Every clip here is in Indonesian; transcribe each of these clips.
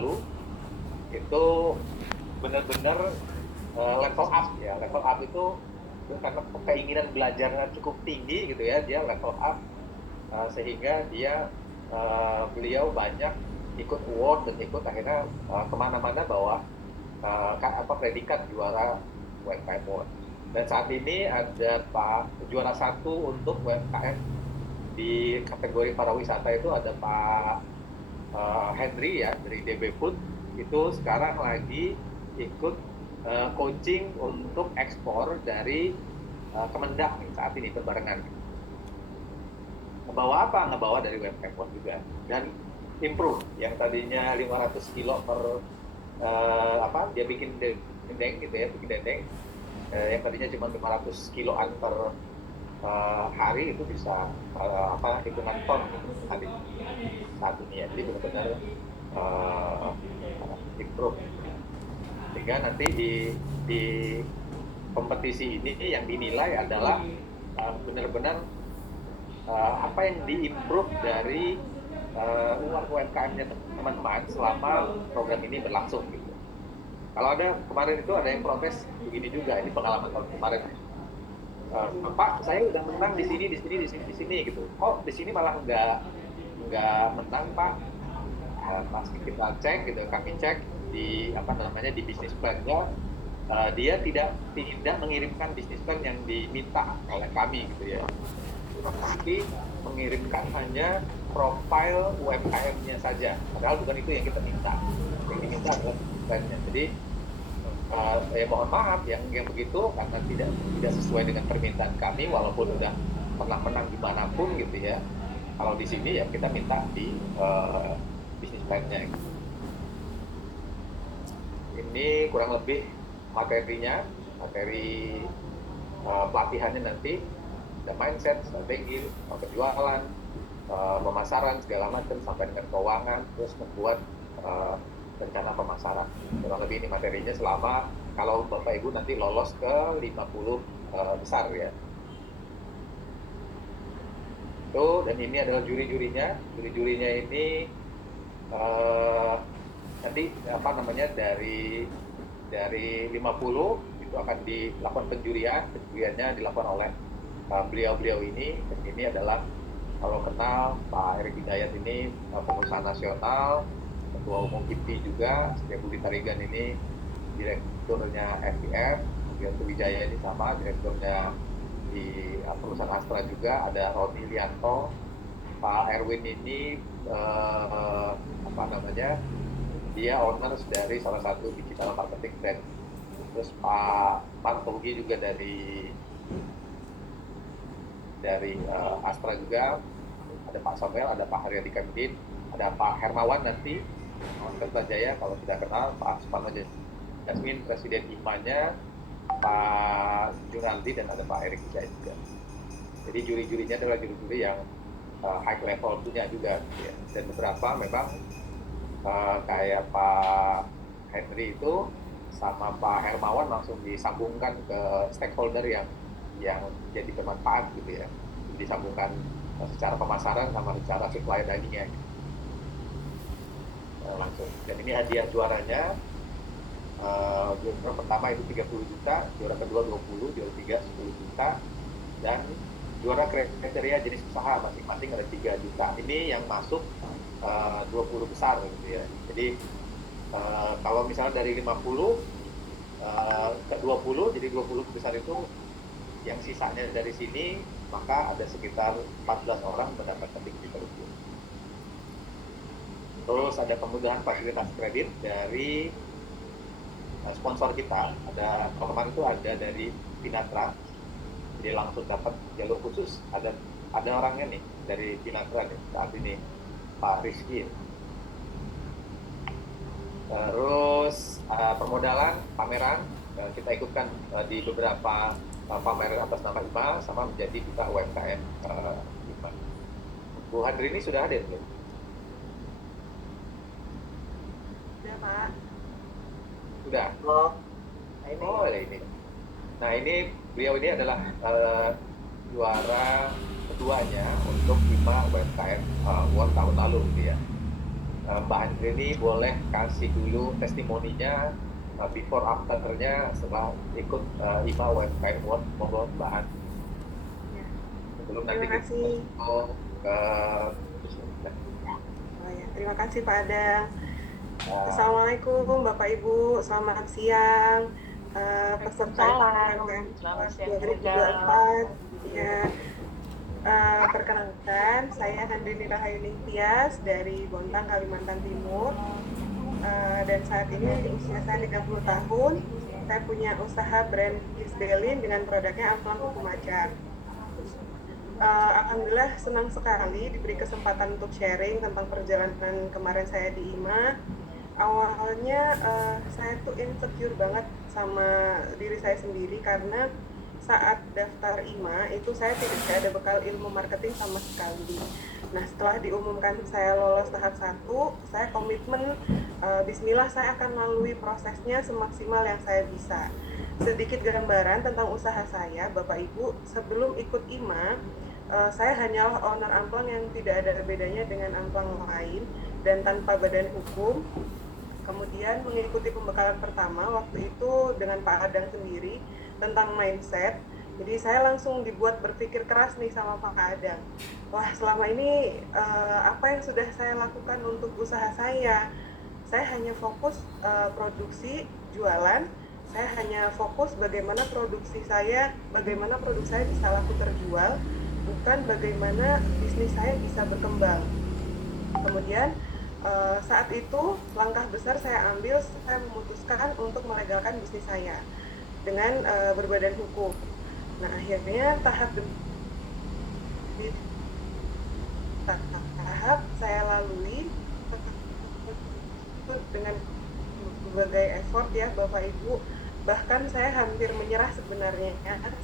lalu itu benar-benar level up ya. Level up itu karena keinginan belajarnya cukup tinggi gitu ya, dia level up sehingga beliau banyak ikut award dan ikut akhirnya kemana-mana bawa predikat juara UMKM Award. Dan saat ini ada juara satu untuk UMKM di kategori pariwisata itu ada Pak Henry ya dari DB Food, itu sekarang lagi ikut coaching untuk ekspor dari Kemendak nih saat ini berbarengan. Ngebawa apa? Ngebawa dari UMKM Award juga dan improve yang tadinya 500 kilo per dia bikin dendeng gitu ya, bikin dendeng yang tadinya cuma 500 kiloan per hari itu bisa hitungan ton hari saat ini ya. Jadi benar-benar improve sehingga nanti di kompetisi ini yang dinilai adalah benar-benar apa yang diimprove dari UMKM-nya teman-teman selama program ini berlangsung gitu. Kalau ada kemarin itu ada yang protes begini juga, ini pengalaman tahun kemarin. Pak, saya udah menang di sini gitu. Kok di sini malah nggak menang Pak? Pas kita cek gitu, kami cek di di bisnis plan-nya, dia tidak mengirimkan bisnis plan yang diminta oleh kami gitu ya. Tapi mengirimkan hanya profil UMKM-nya saja. Padahal bukan itu yang kita minta. Yang diminta adalah bisnis plan-nya. Jadi mohon maaf yang begitu karena tidak sesuai dengan permintaan kami, walaupun udah pernah menang dimanapun gitu ya. Kalau di sini ya kita minta di bisnis plan-nya. Ini kurang lebih materinya, materi pelatihannya nanti ada mindset, strategi, penjualan, pemasaran segala macam sampai dengan keuangan, terus membuat rencana pemasaran. Kurang lebih ini materinya selama kalau Bapak Ibu nanti lolos ke 50 besar ya. Tuh, dan ini adalah juri-jurinya. Juri-jurinya ini nanti dari 50 itu akan dilakukan penjuriannya dilakukan oleh beliau-beliau ini. Dan ini adalah kalau kenal Pak Erik Hidayat ini pengusaha nasional, Ketua Umum KIPI juga, Setiabudi Tarigan ini direkturnya FIF, Direktur Wijaya ini sama, direkturnya di perusahaan Astra juga, ada Roni Lianto, Pak Erwin ini dia owners dari salah satu digital marketing brand. Terus Pak Partogi juga dari Astra juga, ada Pak Samuel, ada Pak Haryadi Kamidin, ada Pak Hermawan nanti Kertajaya kalau tidak kenal, Pak Suparno Jasmin Presiden IMA-nya, Pak Junaldi, dan ada Pak Erik Hidayat juga. Jadi juri-jurinya adalah juri-juri yang high level punya juga gitu ya. Dan beberapa memang kayak Pak Henry itu sama Pak Hermawan langsung disambungkan ke stakeholder yang jadi bermanfaat gitu ya, disambungkan secara pemasaran sama secara supply dagingnya gitu. Langsung. Dan ini hadiah juaranya, juara pertama itu 30 juta, juara kedua 20, juara tiga 10 juta, dan juara kriteria jenis usaha masing-masing ada 3 juta. Ini yang masuk 20 besar gitu ya. Jadi kalau misalnya dari 50 ke 20, jadi 20 besar itu yang sisanya dari sini, maka ada sekitar 14 orang mendapatkan tiket tersebut. Terus ada kemudahan fasilitas kredit dari sponsor kita. Ada kemarin itu ada dari Pinatra, jadi langsung dapat jalur khusus. Ada orangnya nih dari Pinatra nih saat ini, Pak Rizky. Terus permodalan pameran kita ikutkan di beberapa pameran atas nama IMA sama menjadi duta UMKM IMA. Bu Handri ini sudah hadir belum? Sudah Pak. Sudah. Ini. Nah ini beliau ini adalah juara keduanya untuk IMA UMKM Award tahun lalu gitu ya. Mbak Andri ini boleh kasih dulu testimoninya before afternya setelah ikut IMA UMKM World. Monggo Mbak Andri. Ya, Sebelum nanti terima kita kasih. masuk ke Oh, ya. Terima kasih Pak Adang. uh, Assalamualaikum Bapak Ibu, selamat siang. Peserta Waalaikumsalam, UMKM selamat Kelas siang juga. 2024. Ya, perkenalkan, saya Handini Rahayuni Tias dari Bontang, Kalimantan Timur. Dan saat ini usia saya 30 tahun. Saya punya usaha brand Kisbelin dengan produknya Amplang Kuku Macan. Alhamdulillah senang sekali diberi kesempatan untuk sharing tentang perjalanan kemarin saya di IMA. Awalnya saya tuh insecure banget sama diri saya sendiri karena saat daftar IMA itu saya tidak ada bekal ilmu marketing sama sekali. Nah, setelah diumumkan saya lolos tahap 1, saya komitmen bismillah saya akan melalui prosesnya semaksimal yang saya bisa. Sedikit gambaran tentang usaha saya, Bapak Ibu, sebelum ikut IMA, saya hanyalah owner amplang yang tidak ada bedanya dengan amplang lain dan tanpa badan hukum. Kemudian mengikuti pembekalan pertama waktu itu dengan Pak Adang sendiri tentang mindset. Jadi saya langsung dibuat berpikir keras nih sama Pak Adang. Wah, selama ini apa yang sudah saya lakukan untuk usaha saya? Saya hanya fokus produksi, jualan. Saya hanya fokus bagaimana bagaimana produk saya bisa laku terjual, bukan bagaimana bisnis saya bisa berkembang. Kemudian saat itu langkah besar saya ambil, saya memutuskan untuk melegalkan bisnis saya dengan berbadan hukum. Nah, akhirnya tahap demi tahap saya lalui dengan berbagai effort ya Bapak Ibu. Bahkan saya hampir menyerah sebenarnya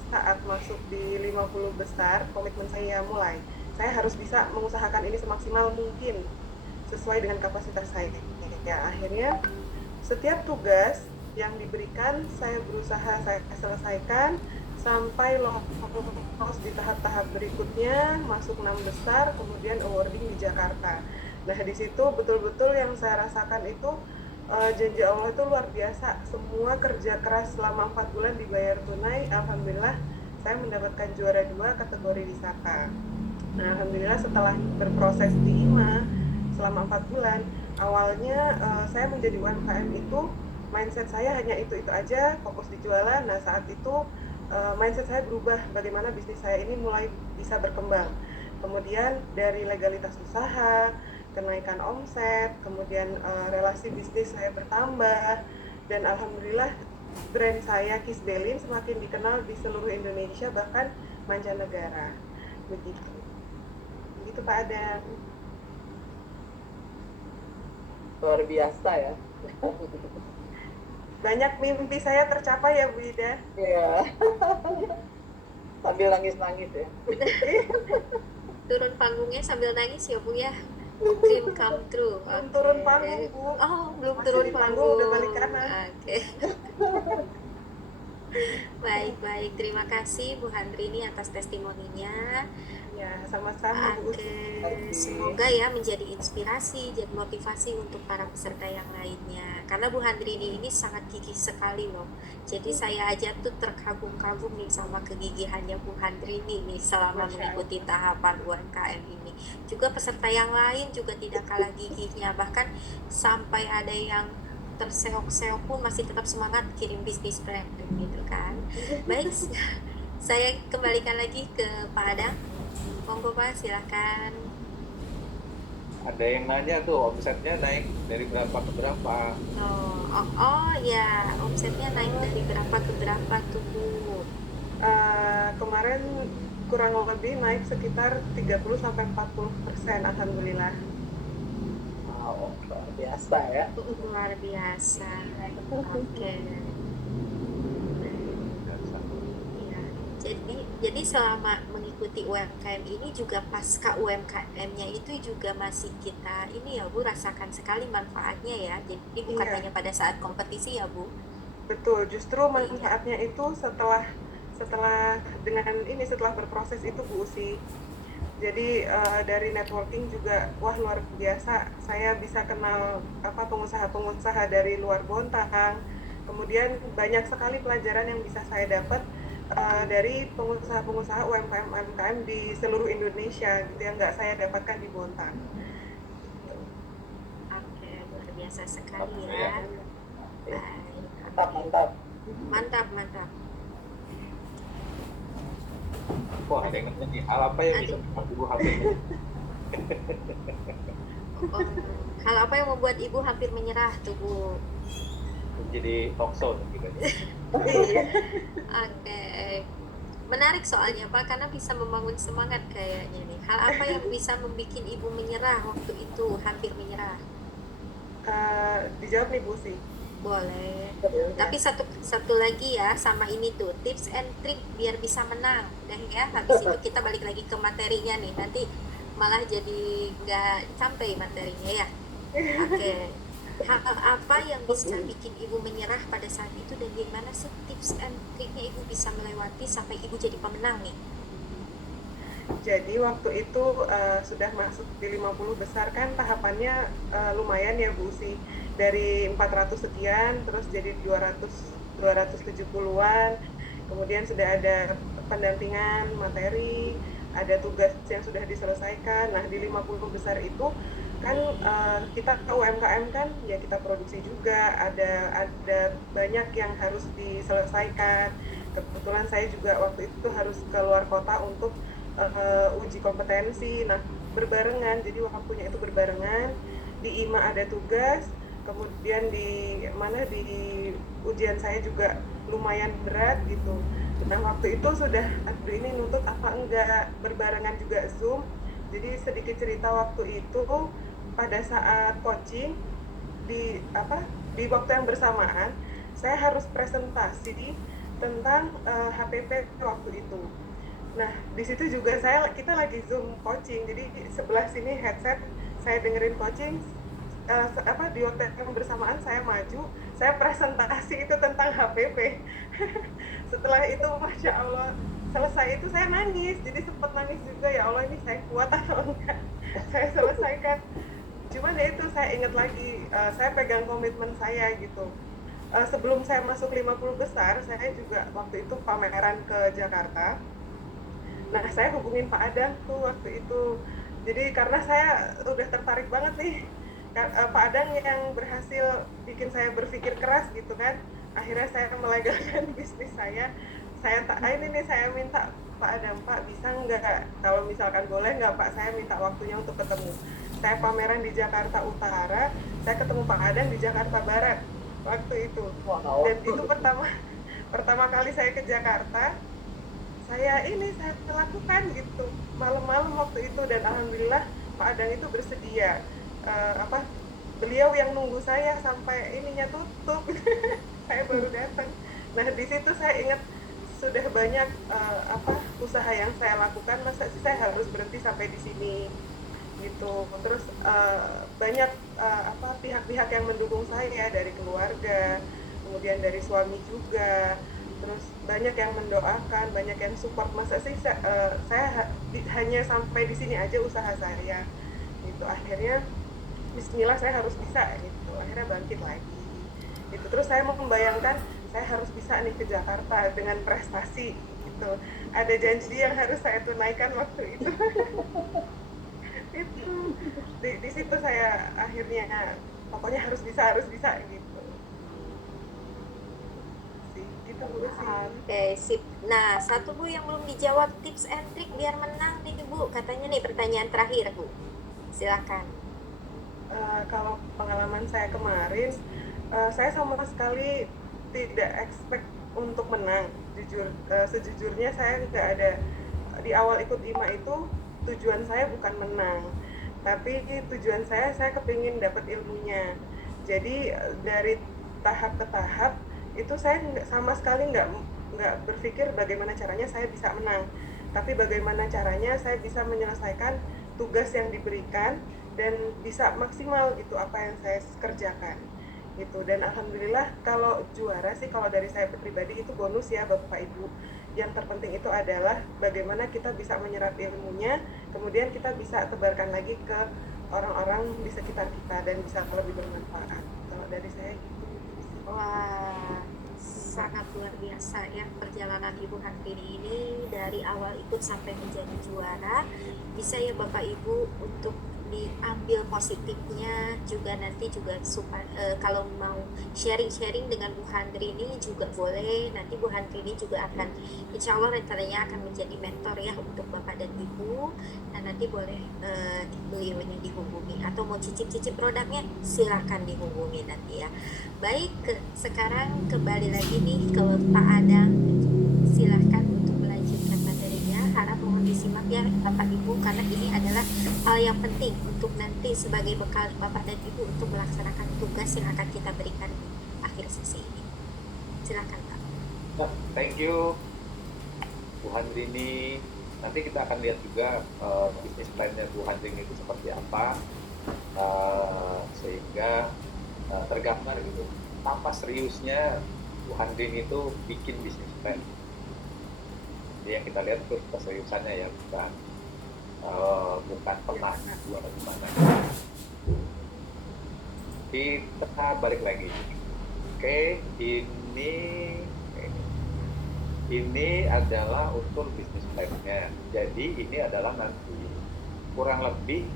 saat masuk di 50 besar, komitmen saya mulai. Saya harus bisa mengusahakan ini semaksimal mungkin sesuai dengan kapasitas saya. Ya, akhirnya setiap tugas yang diberikan saya berusaha saya selesaikan sampai lolos di tahap-tahap berikutnya, masuk 6 besar, kemudian awarding di Jakarta. Nah, di situ betul-betul yang saya rasakan itu janji Allah itu luar biasa. Semua kerja keras selama 4 bulan dibayar tunai. Alhamdulillah saya mendapatkan juara 2 kategori wisata. Nah, alhamdulillah setelah berproses di IMA selama 4 bulan, awalnya saya menjadi UMKM itu mindset saya hanya itu aja, fokus di jualan. Nah, saat itu mindset saya berubah, bagaimana bisnis saya ini mulai bisa berkembang. Kemudian dari legalitas usaha, kenaikan omset, kemudian relasi bisnis saya bertambah, dan alhamdulillah brand saya Kisbelin semakin dikenal di seluruh Indonesia bahkan mancanegara. Begitu. Begitu Pak Adam. Luar biasa ya. Banyak mimpi saya tercapai ya Bu Ida. Iya. Sambil nangis-nangis ya. Turun panggungnya sambil nangis ya Bu ya. Dream come true. Belum Oke. turun panggung Bu. Oh, belum Masih turun di panggung panggung. udah balik kanan. Oke. Baik. Terima kasih Bu Handrini atas testimoninya. Ya, sama-sama Bu Uci. Oke, semoga ya menjadi inspirasi, jadi motivasi untuk para peserta yang lainnya. Karena Bu Handrini ini sangat gigih sekali loh. Jadi saya aja tuh terkagum-kagum nih sama kegigihannya Bu Handrini nih selama Masya mengikuti tahapan UMKM ini. Juga peserta yang lain juga tidak kalah gigihnya, bahkan sampai ada yang terseok-seok pun masih tetap semangat kirim bisnis brand gitu kan. Baik, saya kembalikan lagi ke Pak Adang. Monggo Pak, silakan. ada yang nanya tuh omsetnya naik dari berapa ke berapa. Oh ya, omsetnya naik dari berapa ke berapa tuh Bu? Kemarin kurang lebih naik sekitar 30-40%, alhamdulillah. Wow, luar biasa ya. Luar biasa. Oke. Iya. Jadi selama mengikuti UMKM ini juga pasca UMKM-nya itu juga masih kita ini ya Bu, rasakan sekali manfaatnya ya. Jadi bukan Iya. hanya pada saat kompetisi ya Bu. Betul, justru manfaatnya itu setelah berproses itu Bu Usi. Jadi dari networking juga wah luar biasa. Saya bisa kenal pengusaha-pengusaha dari luar Bontang. Kemudian banyak sekali pelajaran yang bisa saya dapat dari pengusaha-pengusaha UMKM di seluruh Indonesia gitu yang nggak saya dapatkan di Bontang. Oke, luar biasa sekali Apa ya. ya? Baik, Mantap, oke. mantap. Mantap, mantap. Wah, ada yang nanya nih, hal apa yang bisa Aduh, membuat ibu hampir oh, hal apa yang membuat ibu hampir menyerah tuh Bu? menjadi talk show gitu? Iya. Oke, menarik soalnya Pak, karena bisa membangun semangat kayaknya nih. Hal apa yang bisa membuat ibu menyerah waktu itu, hampir menyerah? Dijawab nih Bu sih. Boleh. Ya. Tapi satu lagi ya, sama ini tuh tips and trick biar bisa menang. Dan ya, habis itu kita balik lagi ke materinya nih. Nanti malah jadi nggak sampai materinya ya. Oke. Hal apa yang bisa bikin ibu menyerah pada saat itu dan gimana sih tips and triknya ibu bisa melewati sampai ibu jadi pemenang nih? Jadi waktu itu sudah masuk di 50 besar kan tahapannya lumayan ya Bu sih. Dari 400 sekian terus jadi 270-an. Kemudian sudah ada pendampingan materi, ada tugas yang sudah diselesaikan. Nah, di 50 besar itu kan kita UMKM kan ya kita produksi juga, ada banyak yang harus diselesaikan. Kebetulan saya juga waktu itu harus keluar kota untuk uji kompetensi. Nah, berbarengan, jadi waktunya itu berbarengan. Di IMA ada tugas, kemudian di ujian saya juga lumayan berat gitu. Nah, waktu itu sudah, aduh ini nuntut apa enggak, berbarengan juga Zoom. Jadi sedikit cerita waktu itu pada saat coaching di waktu yang bersamaan saya harus presentasi tentang HPP waktu itu. Nah, di situ juga kita lagi Zoom coaching. Jadi sebelah sini headset, saya dengerin coaching, di waktu yang bersamaan saya maju, saya presentasi itu tentang HPP. Setelah itu, Masya Allah, selesai itu saya nangis. Jadi sempat nangis juga, ya Allah ini saya kuat atau enggak. Saya selesaikan. Cuman ya itu saya ingat lagi, saya pegang komitmen saya gitu. Sebelum saya masuk 50 besar, saya juga waktu itu pameran ke Jakarta. Nah, saya hubungin Pak Adang tuh waktu itu. Jadi karena saya udah tertarik banget nih, Pak Adang yang berhasil bikin saya berpikir keras gitu kan. Akhirnya saya melegalkan bisnis saya. Ini nih saya minta Pak Adang, Pak bisa nggak, kalau misalkan boleh nggak Pak, saya minta waktunya untuk ketemu. Saya pameran di Jakarta Utara, saya ketemu Pak Adang di Jakarta Barat waktu itu. Wow. Dan itu pertama kali saya ke Jakarta, saya lakukan gitu malam-malam waktu itu, dan alhamdulillah Pak Adang itu bersedia, beliau yang nunggu saya sampai ininya tutup. Saya baru datang. Nah, di situ saya ingat sudah banyak usaha yang saya lakukan, masa sih saya harus berhenti sampai di sini gitu. Terus banyak pihak-pihak yang mendukung saya dari keluarga, kemudian dari suami juga. Terus banyak yang mendoakan, banyak yang support. Masa sih saya hanya sampai di sini aja usaha saya gitu. Akhirnya bismillah saya harus bisa gitu. Akhirnya bangkit lagi gitu. Terus saya mau membayangkan saya harus bisa nih ke Jakarta dengan prestasi gitu. Ada janji yang harus saya tunaikan waktu itu. Itu di situ saya akhirnya pokoknya harus bisa gitu sih, gitu Bu sih. Oke, sip. Nah, satu Bu yang belum dijawab tips and trick biar menang nih Bu. Katanya nih pertanyaan terakhir Bu. Silakan. Kalau pengalaman saya kemarin, saya sama sekali tidak expect untuk menang. Jujur, sejujurnya saya nggak ada di awal ikut IMA itu, tujuan saya bukan menang, tapi tujuan saya kepingin dapat ilmunya. Jadi dari tahap ke tahap itu saya sama sekali nggak berpikir bagaimana caranya saya bisa menang, tapi bagaimana caranya saya bisa menyelesaikan tugas yang diberikan dan bisa maksimal gitu apa yang saya kerjakan gitu. Dan alhamdulillah kalau juara sih, kalau dari saya pribadi itu bonus ya Bapak Ibu yang terpenting itu adalah bagaimana kita bisa menyerap ilmunya, kemudian kita bisa tebarkan lagi ke orang-orang di sekitar kita dan bisa lebih bermanfaat. Kalau dari saya gitu. Wah, sangat luar biasa ya perjalanan Ibu Handini ini dari awal ikut sampai menjadi juara. Bisa ya Bapak Ibu untuk diambil positifnya juga, nanti juga kalau mau sharing-sharing dengan Bu Handini juga boleh. Nanti Bu Handini juga akan, insya Allah rencananya akan menjadi mentor ya untuk Bapak dan Ibu. Nah nanti boleh beliaunya dihubungi, atau mau cicip-cicip produknya silahkan dihubungi nanti ya. Baik, sekarang kembali lagi nih ke Pak Adang. Silahkan untuk melanjutkan materinya. Harap mohon disimak ya Bapak Ibu, karena ini adalah hal yang penting untuk nanti sebagai bekal Bapak dan Ibu untuk melaksanakan tugas yang akan kita berikan di akhir sesi ini. Silakan Pak. Nah, thank you Bu Handini. Nanti kita akan lihat juga bisnis plan-nya Bu Handini itu seperti apa, sehingga tergambar gitu apa seriusnya Bu Handini itu bikin bisnis plan. Jadi yang kita lihat itu keseriusannya ya, bukan pernah buat gimana. Kita balik lagi. Oke, ini adalah unsur bisnis plan-nya. Jadi ini adalah nanti kurang lebih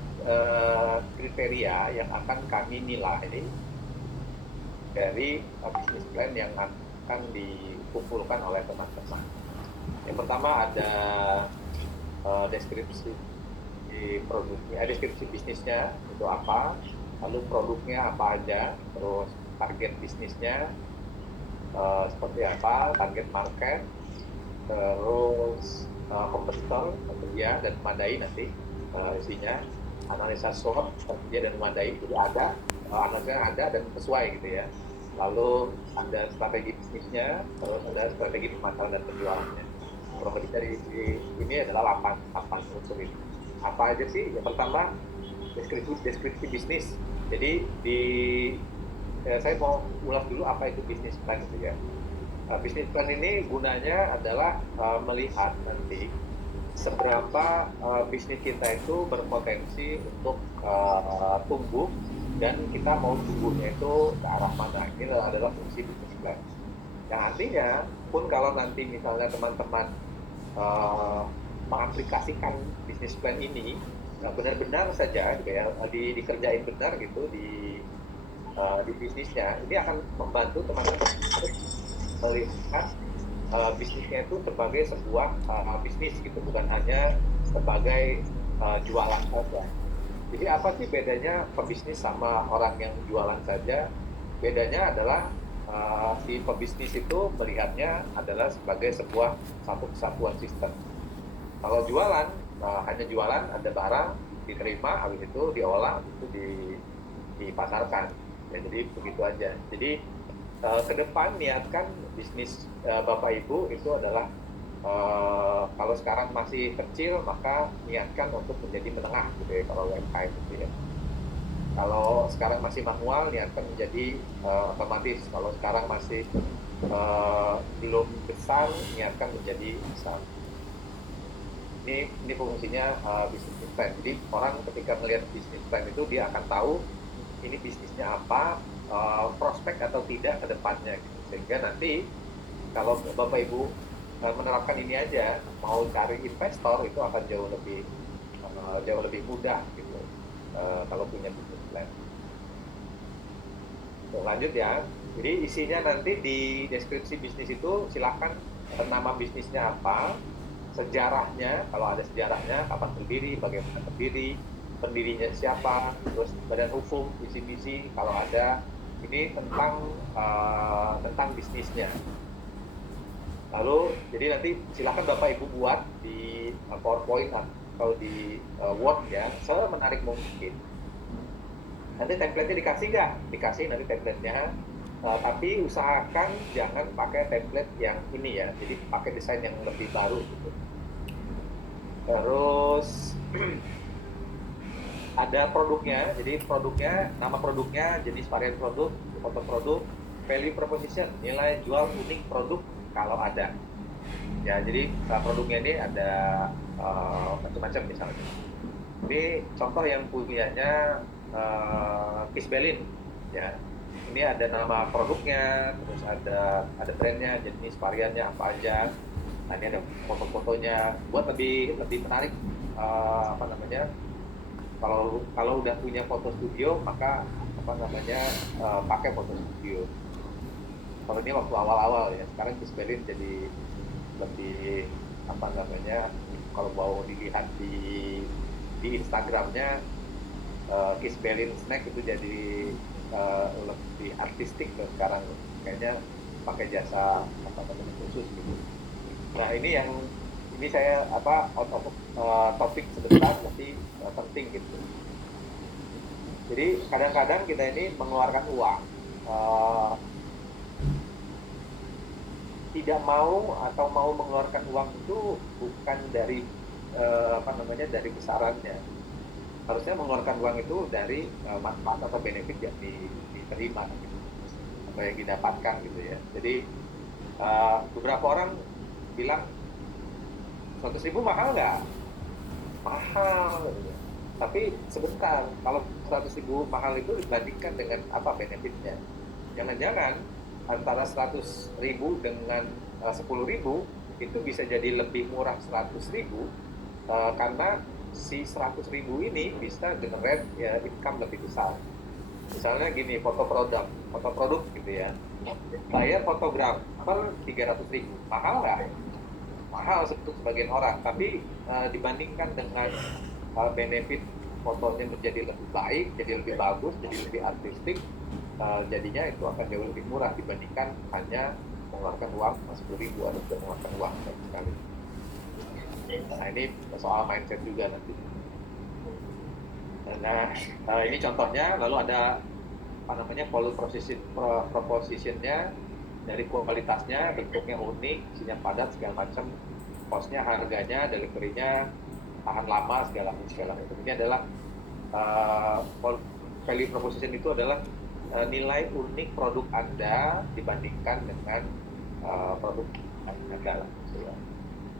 kriteria yang akan kami nilai dari bisnis plan yang akan dikumpulkan oleh teman-teman. Yang pertama ada deskripsi produknya, deskripsi bisnisnya itu apa, lalu produknya apa aja, terus target bisnisnya seperti apa, target market, terus kompetitor, tersedia dan memadai nanti isinya, analisa SWOT, tersedia dan memadai, jadi ada analisanya ada dan sesuai gitu ya. Lalu ada strategi bisnisnya, terus ada strategi pemasaran dan penjualannya. Kurang lebih dari ini adalah 8 unsur ini. Apa aja sih? Yang pertama deskripsi bisnis. Jadi saya mau ulas dulu apa itu bisnis plan gitu ya. Bisnis plan ini gunanya adalah melihat nanti seberapa bisnis kita itu berpotensi untuk tumbuh dan kita mau tumbuhnya itu ke arah mana. Ini adalah fungsi bisnis plan. Yang artinya pun kalau nanti misalnya teman-teman mengaplikasikan bisnis plan ini benar-benar saja gitu ya, dikerjain benar gitu di bisnisnya, ini akan membantu teman-teman melihat bisnisnya itu sebagai sebuah bisnis gitu, bukan hanya sebagai jualan saja. Jadi apa sih bedanya pebisnis sama orang yang jualan saja? Bedanya adalah si pebisnis itu melihatnya adalah sebagai satu kesatuan sistem. Kalau jualan, hanya jualan, ada barang diterima, habis itu diolah, habis itu dipasarkan. Ya, jadi begitu aja. Jadi ke depan niatkan bisnis Bapak Ibu itu adalah kalau sekarang masih kecil, maka niatkan untuk menjadi menengah gitu ya, kalau UMKM gitu ya. Kalau sekarang masih manual, niatkan menjadi otomatis. Kalau sekarang masih belum besar, niatkan menjadi besar. Ini fungsinya bisnis plan. Jadi orang ketika melihat bisnis plan itu dia akan tahu ini bisnisnya apa, prospek atau tidak ke depannya gitu. Sehingga nanti kalau Bapak Ibu menerapkan ini aja, mau cari investor itu akan jauh lebih mudah gitu kalau punya bisnis plan. Lanjut ya. Jadi isinya nanti di deskripsi bisnis itu silahkan nama bisnisnya apa, sejarahnya, kalau ada sejarahnya, kapan berdiri, bagaimana berdiri, pendirinya siapa, terus badan hukum, visi misi kalau ada, ini tentang bisnisnya. Lalu jadi nanti silakan Bapak Ibu buat di PowerPoint atau di Word ya, semenarik mungkin. Nanti template-nya dikasih nggak? Dikasih nanti template-nya, tapi usahakan jangan pakai template yang ini ya, jadi pakai desain yang lebih baru gitu. Terus ada produknya, jadi produknya, nama produknya, jenis varian produk, foto produk, value proposition, nilai jual unik produk kalau ada. Ya, jadi produknya ini ada macam-macam misalnya. Ini contoh yang punyanya Kisbelin, ya. Ini ada nama produknya, terus ada brandnya, jenis variannya apa aja. Nah, ini ada foto-fotonya. Buat lebih lebih menarik, apa namanya? Kalau kalau udah punya foto studio, maka apa namanya pakai foto studio. Kalau ini waktu awal-awal ya, sekarang Kisbelin jadi lebih apa namanya? Kalau mau dilihat di Instagramnya, Kisbelin Snack itu jadi lebih artistik loh sekarang, kayaknya pakai jasa apa namanya khusus gitu. Nah ini saya apa out of topik sebentar tapi penting gitu. Jadi kadang-kadang kita ini mengeluarkan uang, uh, tidak mau atau mau mengeluarkan uang itu bukan dari apa namanya dari besarannya. Harusnya mengeluarkan uang itu dari manfaat atau benefit yang diterima gitu, apa yang didapatkan gitu ya. Jadi beberapa orang bilang 100.000 mahal nggak? Mahal gitu. Tapi sebentar, kalau 100.000 mahal itu dibandingkan dengan apa benefitnya? Jangan-jangan antara 100.000 dengan 10.000 itu bisa jadi lebih murah 100.000 karena si 100.000 ini bisa generate ya, income lebih besar. Misalnya gini, foto produk gitu ya. Bayar fotografer 300.000, mahal nggak? Mahal untuk sebagian orang, tapi dibandingkan dengan benefit fotonya menjadi lebih baik, jadi lebih bagus, jadi lebih artistik, jadinya itu akan jauh lebih murah dibandingkan hanya mengeluarkan uang 10.000 atau mengeluarkan uang sama sekali. Nah ini soal mindset juga nanti. Nah ini contohnya, lalu ada apa namanya propositionnya, dari kualitasnya, bentuknya unik, isinya padat segala macam, costnya, harganya, deliverynya tahan lama segala macam. Ini adalah value proposition itu adalah nilai unik produk Anda dibandingkan dengan produk Anda.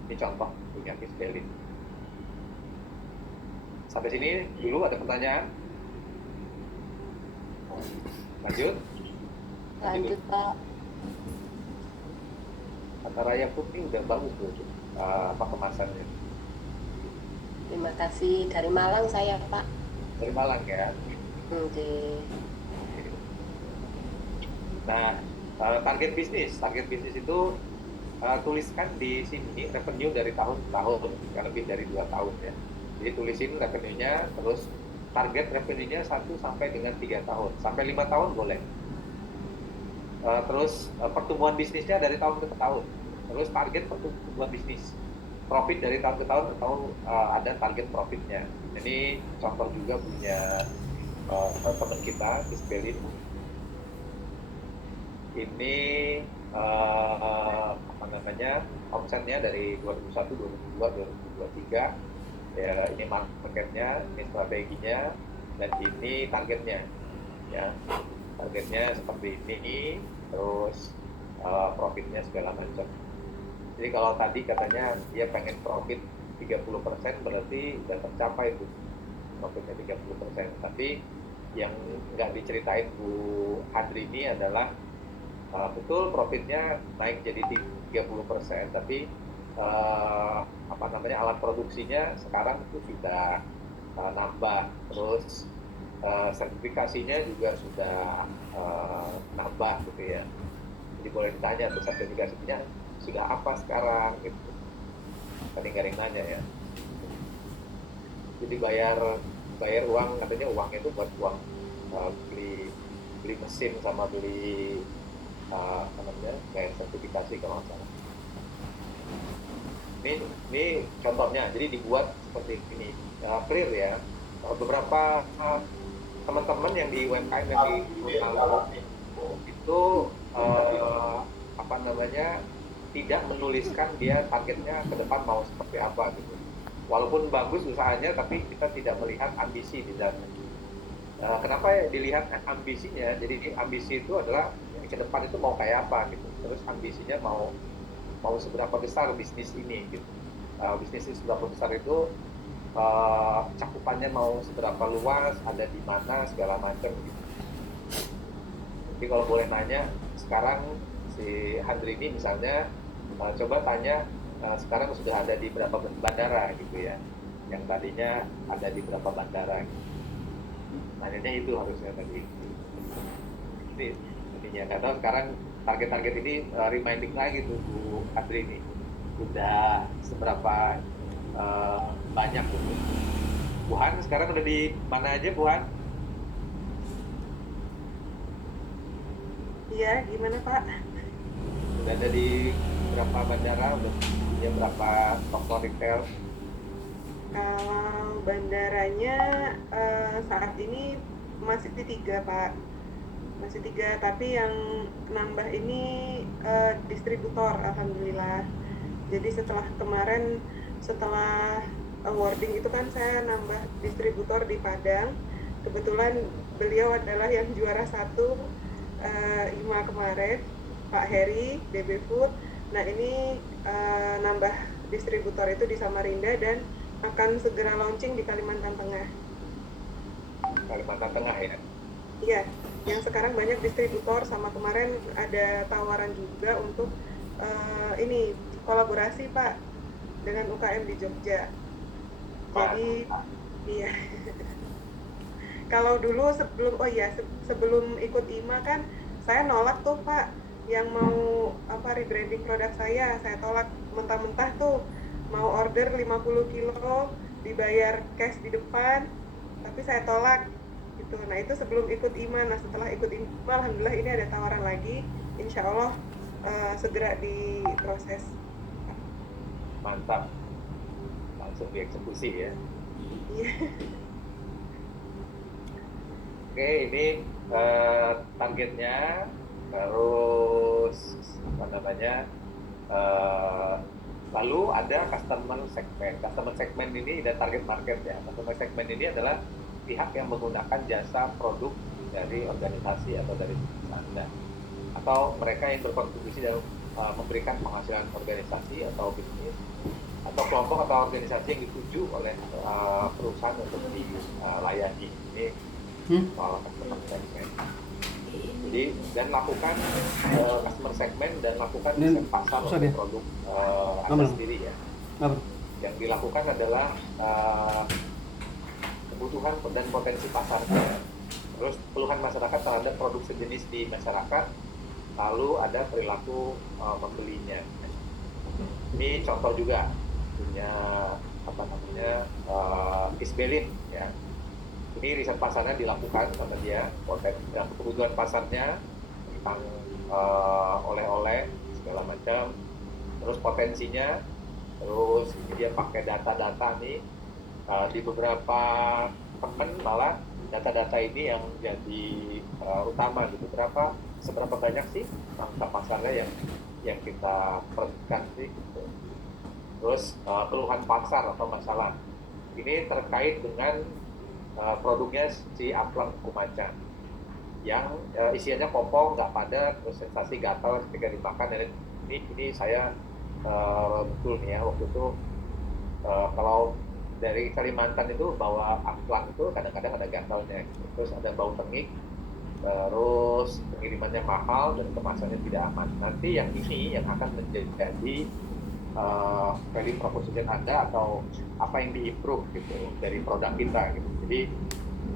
Ini contoh punya Kisbelin. Sampai sini dulu ada pertanyaan? Lanjut Pak. Kata Raya Putih udah bagus tuh apa kemasannya. Terima kasih. Dari Malang saya, Pak. Dari Malang ya. Oke. Nah, target bisnis itu tuliskan di sini revenue dari tahun ke tahun, lebih dari 2 tahun ya. Jadi tulisin revenue-nya, terus target revenue-nya 1 sampai dengan 3 tahun, sampai 5 tahun boleh. Terus pertumbuhan bisnisnya dari tahun ke tahun, terus target pertumbuhan bisnis, profit dari tahun ke tahun atau ada target profitnya. Ini contoh juga punya teman kita Kisbelin. Ini apa namanya omsetnya dari 2001, 2002, 2023 ya. Ini marketnya, ini strateginya, dan ini targetnya ya. Targetnya seperti ini, terus profitnya segala macam. Jadi kalau tadi katanya dia pengen profit 30%, berarti sudah tercapai itu profitnya 30%. Tapi yang nggak diceritain Bu Hadri ini adalah betul profitnya naik jadi 30%, tapi apa namanya alat produksinya sekarang itu sudah nambah, terus sertifikasinya juga sudah nambah gitu ya. Jadi boleh ditanya tuh sertifikasinya sudah apa sekarang gitu. Tadi nggak ada yang nanya ya. Jadi bayar uang, katanya uangnya itu buat uang beli mesin sama beli apa namanya kayak sertifikasi kalau nggak salah. Ini contohnya, jadi dibuat seperti ini, clear ya. Beberapa teman-teman yang di UMKM yang di itu apa namanya tidak menuliskan dia targetnya ke depan mau seperti apa gitu. Walaupun bagus usahanya, tapi kita tidak melihat ambisi di dalamnya. Kenapa ya dilihat ambisinya? Jadi ambisi itu adalah ke depan itu mau kayak apa gitu. Terus ambisinya mau mau seberapa besar bisnis ini gitu. Bisnis ini seberapa besar itu cakupannya mau seberapa luas, ada di mana segala macam gitu. Jadi kalau boleh nanya, sekarang si Handri ini misalnya coba tanya sekarang sudah ada di berapa bandara gitu ya, yang tadinya ada di berapa bandara gitu. Nanyanya itu harusnya tadi. Ini intinya. Nggak tahu sekarang target-target ini reminding lagi tuh Bu Handri ini udah seberapa banyak gitu. Bu Han sekarang udah di mana aja Bu Han? Iya, gimana Pak? Udah ada di berapa bandara, udah punya berapa toko retail? Kalau bandaranya saat ini masih di 3 Pak, masih 3, tapi yang nambah ini distributor, alhamdulillah. Jadi setelah kemarin, setelah awarding itu kan saya nambah distributor di Padang. Kebetulan beliau adalah yang juara 1 IMA kemarin, Pak Heri, DB Food. Nah ini nambah distributor itu di Samarinda dan akan segera launching di Kalimantan Tengah. Kalimantan Tengah ya? Iya, yang sekarang banyak distributor, sama kemarin ada tawaran juga untuk ini kolaborasi Pak dengan UKM di Jogja. Jadi iya. Kalau dulu sebelum ikut IMA kan saya nolak tuh Pak, yang mau rebranding produk saya tolak mentah-mentah tuh, mau order 50 kilo dibayar cash di depan, tapi saya tolak gitu. Nah itu sebelum ikut IMA. Nah setelah ikut IMA, alhamdulillah ini ada tawaran lagi, insya Allah segera diproses. Mantap, langsung dieksekusi ya. Iya. Oke, ini targetnya, terus apa namanya, lalu ada customer segment. Customer segment ini dan target market ya. Customer segment ini adalah pihak yang menggunakan jasa produk dari organisasi atau dari bisnis Anda, atau mereka yang berkontribusi dalam memberikan penghasilan organisasi atau bisnis, atau kelompok atau organisasi yang dituju oleh perusahaan untuk dilayani. Ini soal customer segment. Jadi dan lakukan customer segment dan lakukan riset pasar untuk produk Anda sendiri ya. Yang dilakukan adalah kebutuhan dan potensi pasarnya, terus keluhan masyarakat terhadap produk sejenis di masyarakat, lalu ada perilaku membelinya. Ini contoh juga punya apa namanya Isbelin ya. Ini riset pasarnya dilakukan sama dia, kebutuhan pasarnya tentang oleh-oleh segala macam, terus potensinya, terus ini dia pakai data-data nih di beberapa temen, malah data-data ini yang jadi utama gitu. Seberapa banyak sih angka pasarnya yang kita perhatikan sih gitu. Terus keluhan pasar atau masalah ini terkait dengan produknya si Aplang Kumacan yang isiannya kopong, nggak padat, terus sensasi gatal ketika dimakan. Dan ini saya betul nih ya, waktu itu kalau dari Kalimantan itu bawa Aplang itu kadang-kadang ada gatalnya gitu. Terus ada bau tengik, terus pengirimannya mahal dan kemasannya tidak aman. Nanti yang ini yang akan menjadi value proposition Anda atau apa yang diimprove gitu dari produk kita gitu. Jadi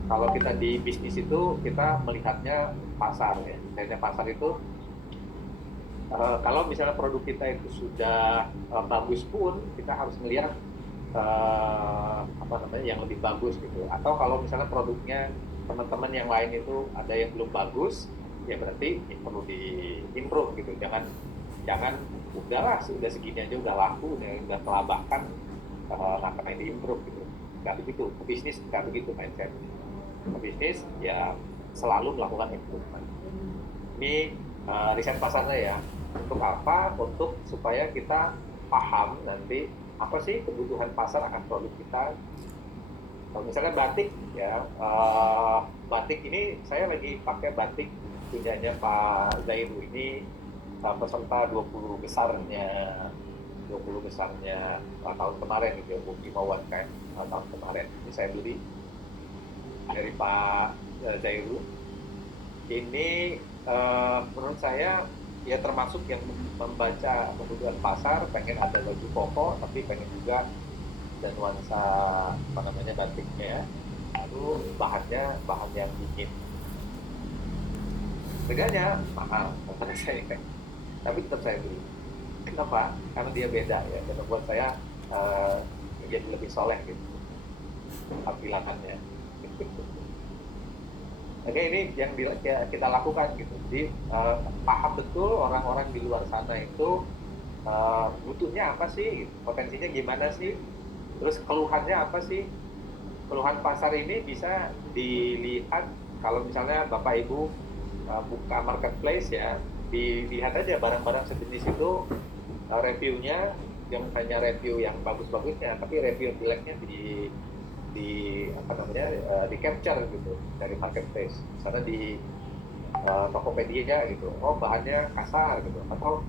kalau kita di bisnis itu kita melihatnya pasar ya. Misalnya pasar itu kalau misalnya produk kita itu sudah bagus pun kita harus melihat yang lebih bagus gitu. Atau kalau misalnya produknya teman-teman yang lain itu ada yang belum bagus, ya berarti perlu di-improve gitu. Jangan udahlah, sudah segini aja udah laku, udah kelabakan, ngapain di-improve gitu. Nggak begitu, bisnis nggak begitu mindset. Bisnis ya selalu melakukan improvement. Ini riset pasarnya ya. Untuk apa? Untuk supaya kita paham nanti apa sih kebutuhan pasar akan produk kita. Kalau misalnya batik ya, batik ini saya lagi pakai batik punyanya Pak Zairu ini, peserta 20 besarnya tahun kemarin gitu ya, Bukimawan kan tahun kemarin. Ini saya beli dari Pak Zairu. Ini menurut saya ya termasuk yang membaca kebutuhan pasar, pengen ada baju koko, tapi pengen juga dan nuansa apa namanya batiknya, lalu bahannya bahan yang dingin. Harganya mahal menurut saya, tapi tetap saya beli. Kenapa? Karena dia beda ya, dan membuat saya menjadi lebih soleh gitu tampilannya. Oke, ini yang kita lakukan gitu. Jadi paham betul orang-orang di luar sana itu butuhnya apa sih, potensinya gimana sih, terus keluhannya apa sih. Keluhan pasar ini bisa dilihat kalau misalnya Bapak Ibu buka marketplace ya, dilihat aja barang-barang sejenis itu reviewnya, yang hanya review yang bagus-bagusnya, tapi review jeleknya di apa namanya di capture gitu dari marketplace. Misalnya di Tokopedia gitu, oh bahannya kasar gitu, atau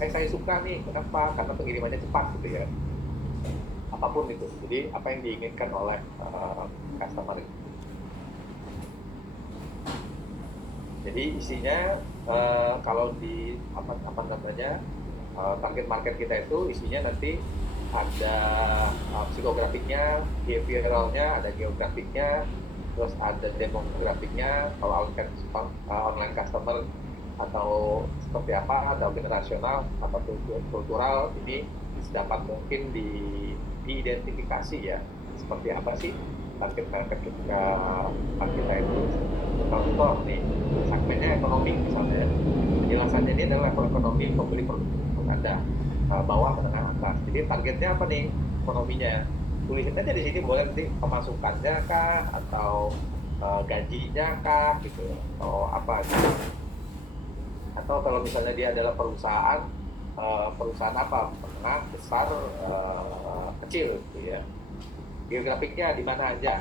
saya suka nih, kenapa? Karena pengirimannya cepat gitu ya, apapun itu. Jadi apa yang diinginkan oleh customer itu. Jadi isinya kalau di apa namanya target market kita itu isinya nanti ada psikografiknya, behavioralnya, ada geografiknya, terus ada demografiknya, kalau online customer atau seperti apa, atau generasional atau kultural, ini sedapat mungkin diidentifikasi ya, seperti apa sih target market kita itu. Contoh nih, segmennya ekonomi misalnya, penjelasannya ini adalah level ekonomi pembeli produk Anda, bawah, menengah, atas. Jadi targetnya apa nih ekonominya? Tulisin aja di sini, boleh nanti pemasukannya kah, atau gajinya kah gitu, atau apa gitu. Atau kalau misalnya dia adalah perusahaan apa, menengah, besar, kecil gitu ya. Geografiknya di mana aja,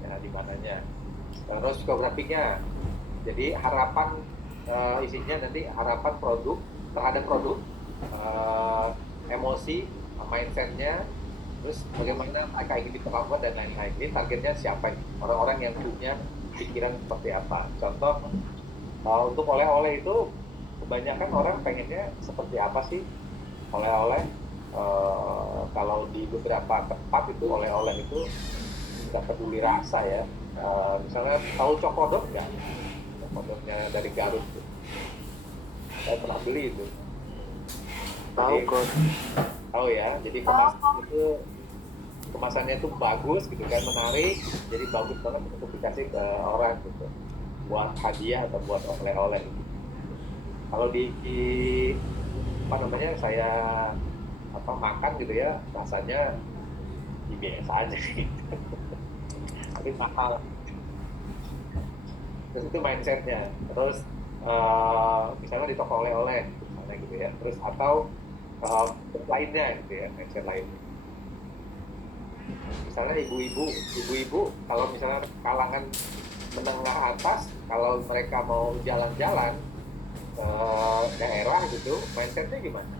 ya di mananya. Terus geografiknya, jadi harapan isinya nanti harapan produk terhadap produk, emosi, mindsetnya, terus bagaimana mereka ingin diperlakukan dan lain-lain. Ini targetnya siapa? Orang-orang yang punya pikiran seperti apa. Contoh untuk oleh-oleh itu kebanyakan orang pengennya seperti apa sih oleh-oleh. Kalau di beberapa tempat itu oleh-oleh itu nggak peduli rasa ya. Misalnya tahu cokodot nggak? Cokodotnya dari Garut tuh. Saya pernah beli itu. Tahu kok. Tahu ya, jadi kemasannya itu bagus gitu kan, menarik, jadi bagus banget untuk dikasih ke orang gitu, buat hadiah atau buat oleh-oleh. Kalau di apa namanya saya makan gitu ya, rasanya biasa aja gitu. Tapi mahal. Terus itu mindsetnya. Terus misalnya di toko oleh-oleh misalnya gitu ya, terus atau lainnya gitu ya, mindset lainnya. Misalnya ibu-ibu kalau misalnya kalangan menengah atas, kalau mereka mau jalan-jalan ke daerah gitu, mindsetnya gimana?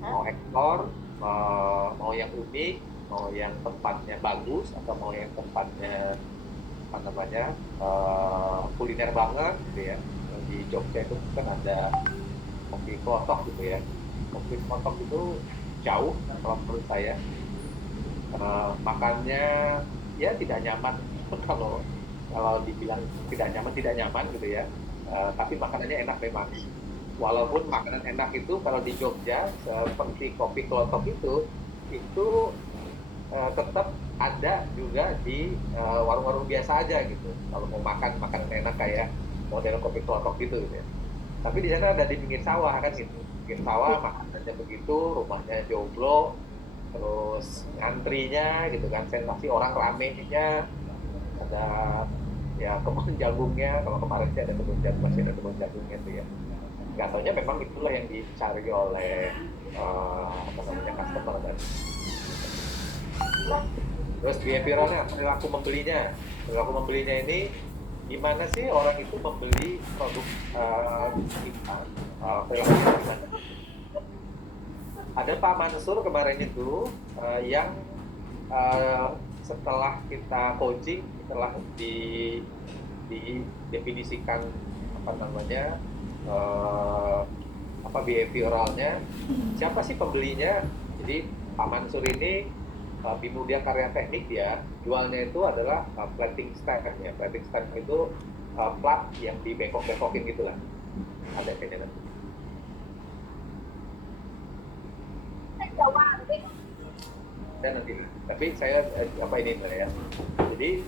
Mau ekspor, mau yang unik, mau yang tempatnya bagus, atau mau yang tempatnya apa namanya kuliner banget gitu ya. Di Jogja itu kan ada kopi klotok gitu ya. Kopi klotok itu jauh kalau menurut saya, makannya ya tidak nyaman. kalau dibilang tidak nyaman gitu ya, tapi makanannya enak memang. Walaupun makanan enak itu kalau di Jogja seperti kopi klotok itu tetap ada juga di warung-warung biasa aja gitu. Kalau mau makan makanan enak kayak model kopi klotok gitu ya. Tapi di sana ada di pinggir sawah kan gitu. Pinggir sawah makanannya begitu, rumahnya jomblo, terus ngantrinya gitu kan, sensasi orang ramenya, ada ya kebun jagungnya. Kalau kemarin sih ada kebun jagung, masih ada kebun jagungnya tuh ya. Nggak taunya memang itulah yang dicari oleh customer dan terus behavioralnya, perilaku membelinya ini gimana sih orang itu membeli produk kita, perilaku gimana. Ada Pak Mansur kemarin itu yang setelah kita coaching, setelah didefinisikan apa namanya behavioralnya, siapa sih pembelinya. Jadi Pak Mansur ini Bimudia Karya Teknik, ya jualnya itu adalah plating stand ya. Plating stand itu plat yang dibengkok-bengkokin gitulah, ada kayaknya nanti. Dan nanti, tapi saya ini ya. Jadi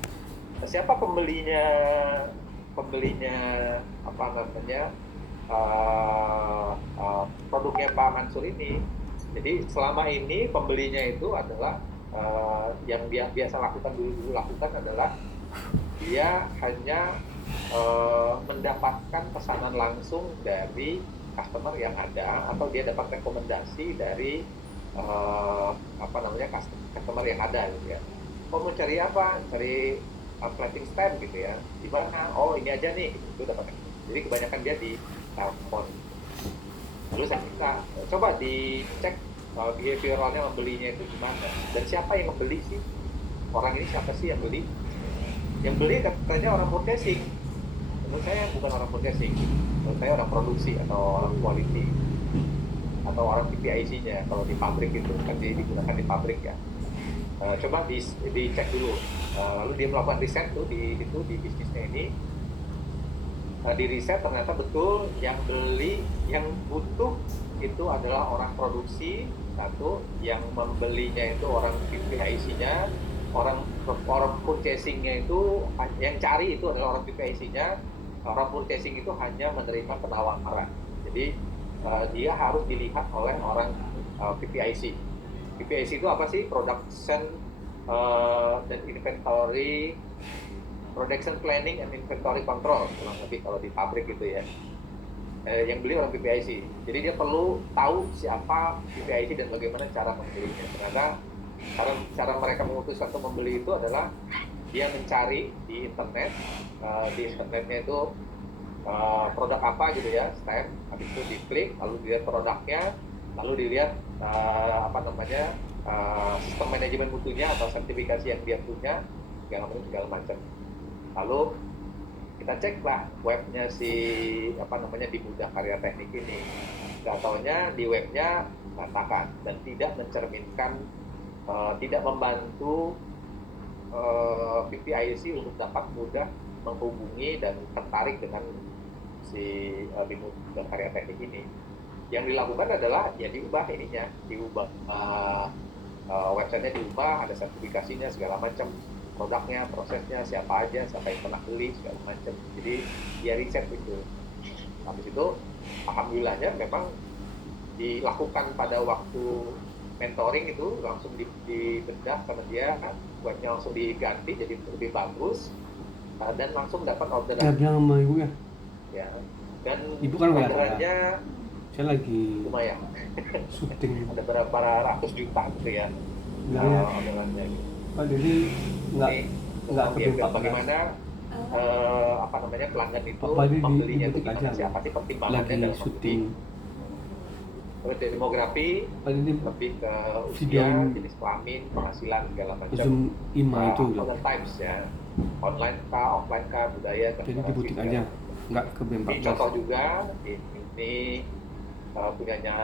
siapa pembelinya apa namanya produknya Pak Mansur ini. Jadi selama ini pembelinya itu adalah yang dia biasa lakukan dulu adalah dia hanya mendapatkan pesanan langsung dari customer yang ada, atau dia dapat rekomendasi dari customer yang ada gitu ya. Mau cari apa? Cari plating stand gitu ya. Di mana? Oh, ini aja nih, itu dapat. Jadi kebanyakan dia di telepon. Lalu saya minta coba dicek behavioralnya membelinya itu gimana, dan siapa yang membeli sih, orang ini siapa sih yang beli. Yang beli katanya orang purchasing. Menurut saya bukan orang purchasing, menurut saya orang produksi atau orang quality atau orang PPIC-nya. Kalau di pabrik itu kan digunakan di pabrik ya. Coba dicek dulu. Lalu dia melakukan riset tuh di bisnisnya ini. Di riset ternyata betul yang beli, yang butuh itu adalah orang produksi satu, yang membelinya itu orang PPIC-nya, orang purchasing-nya itu yang cari itu adalah orang PPIC-nya, orang purchasing itu hanya menerima penawaran. Jadi dia harus dilihat oleh orang PPIC. PPIC itu apa sih? Production dan inventory, production planning and inventory control, kurang lebih kalau di pabrik gitu ya. Yang beli orang PPIC. Jadi dia perlu tahu siapa PPIC dan bagaimana cara membelinya. Ternyata cara mereka memutuskan untuk membeli itu adalah dia mencari di internet, di internetnya itu produk apa gitu ya, stand, habis itu diklik, lalu dilihat produknya, lalu dilihat sistem manajemen mutunya atau sertifikasi yang dia punya, segala macam. Lalu kita cek lah webnya Bimudia Karya Teknik ini. Nggak taunya di webnya katakan dan tidak mencerminkan, tidak membantu PPIC untuk dapat mudah menghubungi dan tertarik dengan si Bimudia Karya Teknik ini. Yang dilakukan adalah ya diubah websitenya diubah, ada sertifikasinya segala macam, produknya, prosesnya, siapa aja, siapa yang pernah beli, segala macam. Jadi dia riset itu. Habis itu alhamdulillahnya memang dilakukan pada waktu mentoring itu langsung dibedah sama dia, webnya langsung diganti jadi lebih bagus, dan langsung dapat orderan. Ya bilang sama ibu ya. Ya. Dan Ibu kan orderannya saya lagi lumayan. syuting. Ada berapa ratus juta gitu ya. Orderannya gitu. Pak jadi nggak kebetulan bagaimana pelanggan itu Papa membelinya itu di gimana, siapa sih pertimbangannya dalam syuting. Terus demografi lebih ke usia, jenis kelamin, penghasilan segala macam. Zoom IMA itu other types ya, online kah, offline kah, budaya. Jadi di butik aja, nggak ke BEM 14. Ini contoh juga ini punyanya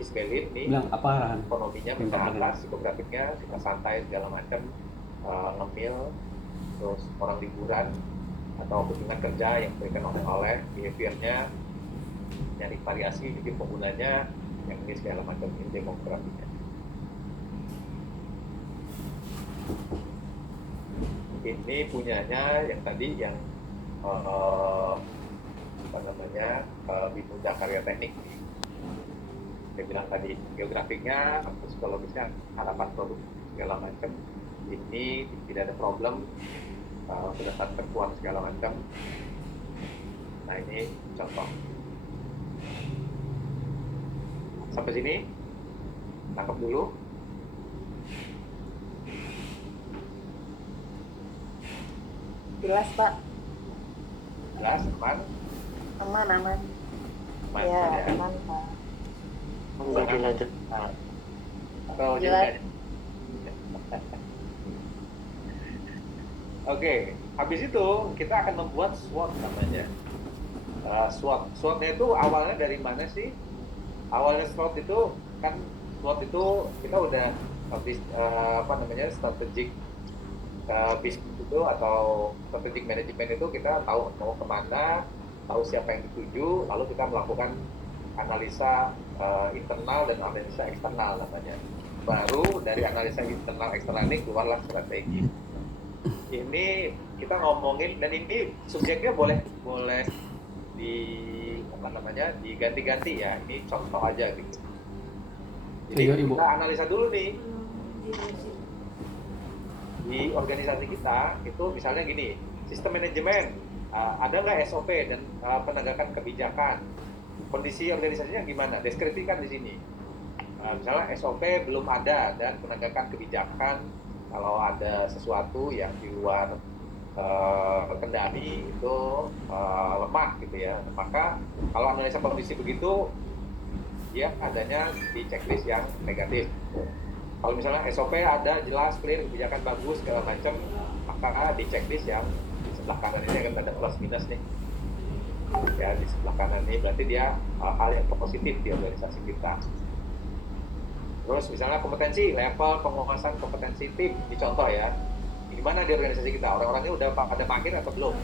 Kisbelin nih. Bilang apa arahan? Ekonominya menengah atas, psikografiknya suka santai segala macam, ngemil, terus orang liburan atau kunjungan kerja yang berikan oleh behaviornya, nyari variasi di penggunanya, yang ini segala macam, ini demografinya. Ini punyanya yang tadi yang Bimudia Karya Teknik. Saya bilang tadi geografiknya, psikologisnya, harapan produk segala macam. Ini tidak ada problem, berdasarkan keuangan segala macam. Nah ini contoh. Sampai sini, tangkap dulu. Jelas Pak. jelas aman Aman, aman. aman Ya, saja. aman, Pak. Udah dilanjut. Nah, atau Jelas. juga oke, habis itu kita akan membuat SWOT namanya. SWOT-nya itu awalnya dari mana sih? Awalnya SWOT itu kan SWOT itu kita udah habis apa namanya strategic bisnis itu atau strategic management itu kita tahu mau kemana, tahu siapa yang dituju, lalu kita melakukan analisa internal dan analisa eksternal namanya. Baru dari analisa internal eksternal ini keluarlah strategi. Ini kita ngomongin dan ini subjeknya boleh di apa namanya diganti-ganti ya. Ini contoh aja gitu. Jadi Iya, Ibu. kita analisa dulu nih di organisasi kita itu misalnya gini, sistem manajemen ada nggak SOP dan penegakan kebijakan, kondisi organisasinya gimana, deskripsikan di sini. Misalnya SOP belum ada dan penegakan kebijakan kalau ada sesuatu yang di luar kendali itu lemah gitu ya, maka kalau analisa kondisi begitu dia adanya di checklist yang negatif. Kalau misalnya SOP ada jelas clear kebijakan bagus segala macam, maka di checklist yang di sebelah kanan ini akan ada plus minus nih ya, di sebelah kanan ini berarti dia hal yang positif di organisasi kita. Terus misalnya kompetensi, level penguasaan kompetensi tim, dicontoh ya. Gimana di organisasi kita? Orang-orangnya udah pada makin atau belum?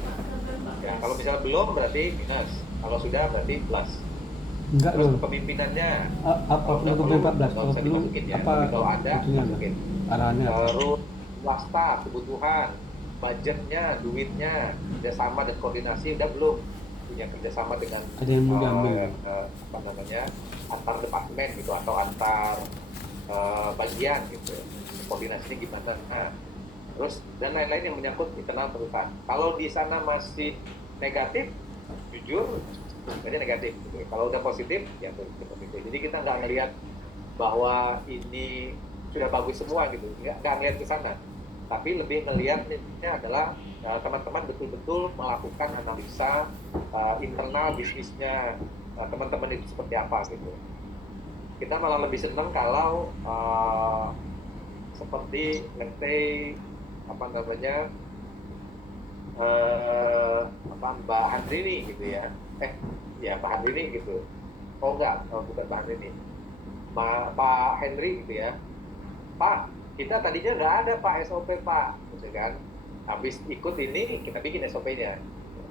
Ya, kalau misalnya belum berarti minus. Kalau sudah berarti plus. Enggak Terus loh. kepemimpinannya, Apa kalau udah perlu ke 14? nggak Kalau usah perlu dimasukin ya. apa? Tapi kalau ada, Itunya enggak? masukin. Arahannya apa? Terus swasta, kebutuhan, budgetnya, duitnya, kerjasama dan koordinasi udah belum? Punya kerjasama dengan Ada yang mau diambil. apa namanya, antar departemen gitu atau antar bagian gitu, koordinasinya gimana. Nah, terus dan lain-lain yang menyangkut internal perusahaan. Kalau di sana masih negatif, jujur aja negatif gitu. Kalau udah positif ya positif. Jadi kita nggak ngelihat bahwa ini sudah bagus semua gitu, nggak ngelihat ke sana, tapi lebih ngelihatnya adalah teman-teman betul-betul melakukan analisa internal bisnisnya teman-teman itu seperti apa gitu. Kita malah lebih senang kalau seperti let's say apa namanya Mbak Handrini gitu ya, ya Pak Handrini gitu, bukan Pak Handrini, Pak Henry gitu ya, Pak kita tadinya nggak ada Pak SOP Pak, gitu kan, habis ikut ini kita bikin SOP-nya,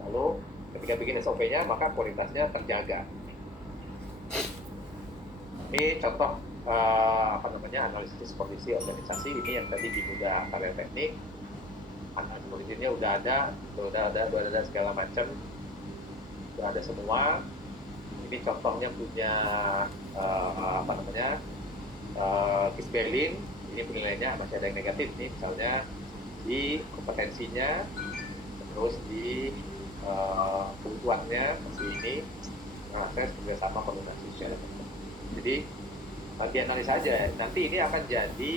lalu ketika bikin SOP-nya maka kualitasnya terjaga. Ini contoh apa namanya analisis kondisi organisasi ini yang tadi di Muda Karya Teknik, analisis kondisinya udah ada segala macam, udah ada semua. Ini contohnya punya apa namanya Kisbelin, ini penilaiannya masih ada yang negatif nih, misalnya di kompetensinya, terus di kebutuhannya masih ini, akses kerjasama koordinasi secara. Jadi dianalisa aja, nanti ini akan jadi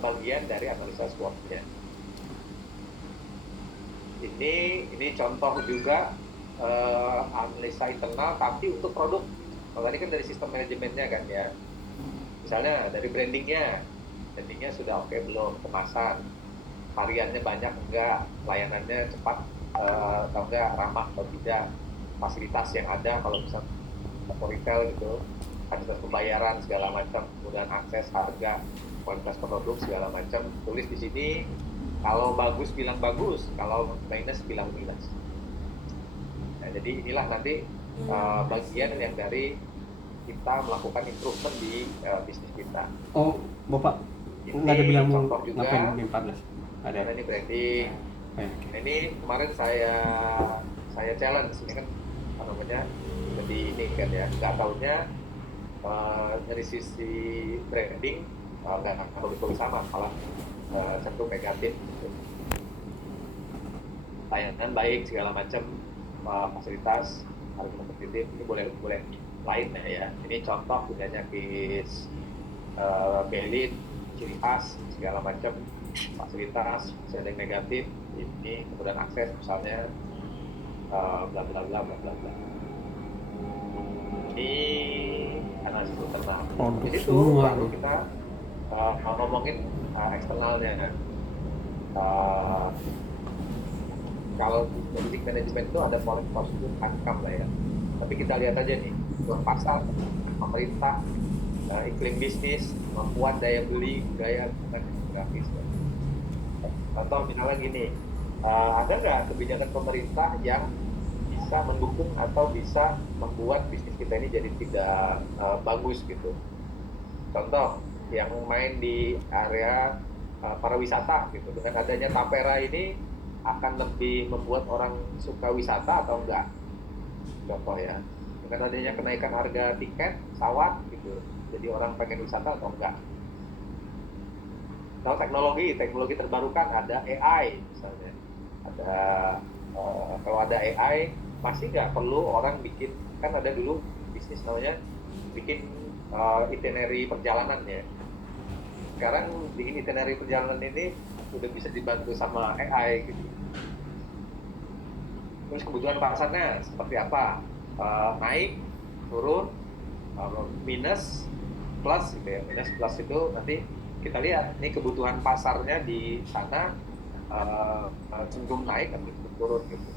bagian dari analisa SWOT-nya. Ini contoh juga analisa internal tapi untuk produk. Kalau tadi kan dari sistem manajemennya kan ya, misalnya dari brandingnya sudah oke belum, kemasan, variannya banyak enggak, layanannya cepat atau enggak, ramah atau tidak, fasilitas yang ada kalau misalnya retail gitu, fasilitas pembayaran segala macam, kemudian akses, harga, kualitas produk segala macam, tulis di sini. Kalau bagus bilang bagus, kalau minus bilang minus. Nah, jadi inilah nanti bagian yang dari kita melakukan improvement di bisnis kita. Oh, Bapak nggak ada bilang mau ngapain di 14? Ada. Ini branding. Okay. Nah, ini kemarin saya challenge, ini kan apa namanya jadi ini kan ya, nggak tahunya dari sisi branding nggak betul sama, malah cenderung negatif gitu. Layanan baik segala macam, fasilitas harga kompetitif, ini boleh lain ya. Ini contoh punyanya Kis Belin, ciri khas segala macam, fasilitas masih ada yang negatif, ini kemudian akses misalnya bla bla bla bla bla bla. Ini analisis internal. Produk Di situ semua baru nih. kita ngomongin eksternalnya. Uh, Kalau risk management itu ada prosedur outcome lah ya. Tapi kita lihat aja nih, kebutuhan pasar, pemerintah, iklim bisnis, kemampuan daya beli, gaya dan demografis. Contoh misalnya gini, ada nggak kebijakan pemerintah yang bisa mendukung atau bisa membuat bisnis kita ini jadi tidak bagus gitu. Contoh yang main di area pariwisata gitu, dengan adanya Tapera ini akan lebih membuat orang suka wisata atau enggak? Contoh ya, dengan adanya kenaikan harga tiket pesawat gitu, jadi orang pengen wisata atau enggak? Kalau teknologi terbarukan ada AI misalnya, ada kalau ada AI masih nggak perlu orang bikin, kan ada dulu bisnis namanya bikin itinerary perjalanan ya. Sekarang bikin itinerary perjalanan ini udah bisa dibantu sama AI gitu. Terus kebutuhan pasarnya seperti apa? Naik, turun, minus, plus gitu ya. Minus plus itu nanti kita lihat nih kebutuhan pasarnya di sana cenderung naik atau cenderung turun gitu.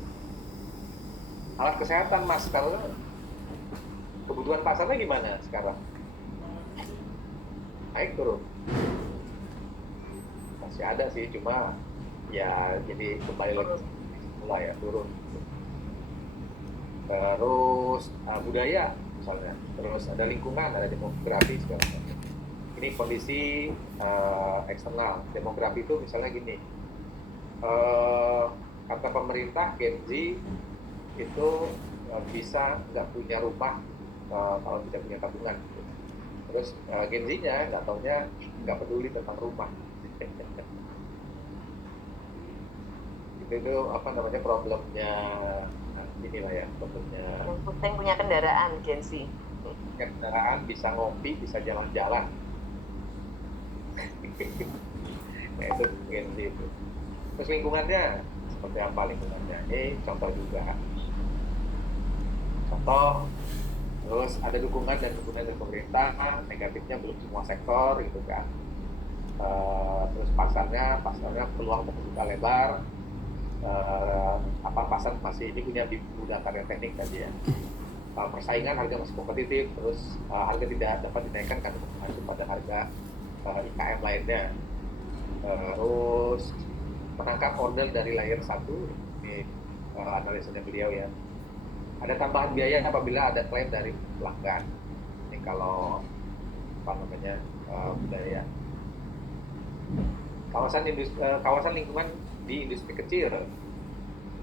Alat kesehatan masker, kebutuhan pasarnya gimana sekarang? Naik turun? Masih ada sih, cuma ya jadi kembali lagi mulai ya turun. Terus budaya misalnya, terus ada lingkungan, ada demografi segala macam. Ini kondisi eksternal. Demografi itu misalnya gini, kata pemerintah Gen Z itu bisa nggak punya rumah kalau tidak punya tabungan. Terus Gen Z-nya nggak taunya nggak peduli tentang rumah. itu apa namanya problemnya inilah ya, problemnya. Yang penting punya kendaraan, Gen Z. Kendaraan, bisa ngopi, bisa jalan-jalan. Nah itu Gen Z itu. Terus lingkungannya seperti apa lingkungannya? Ini contoh juga. Contoh, terus ada dukungan dan dukungan dari pemerintah, negatifnya belum semua sektor gitu kan. Terus pasarnya peluang terbuka lebar. Pasar masih ini punya bidang karya teknik tadi ya. Persaingan harga masih kompetitif, terus harga tidak dapat dinaikkan karena mengacu pada harga IKM lainnya. Terus menangkap order dari layer 1, ini analisanya beliau ya. Ada tambahan biaya apabila ada klaim dari pelanggan. Ini kalau budaya. Kawasan lingkungan di industri kecil.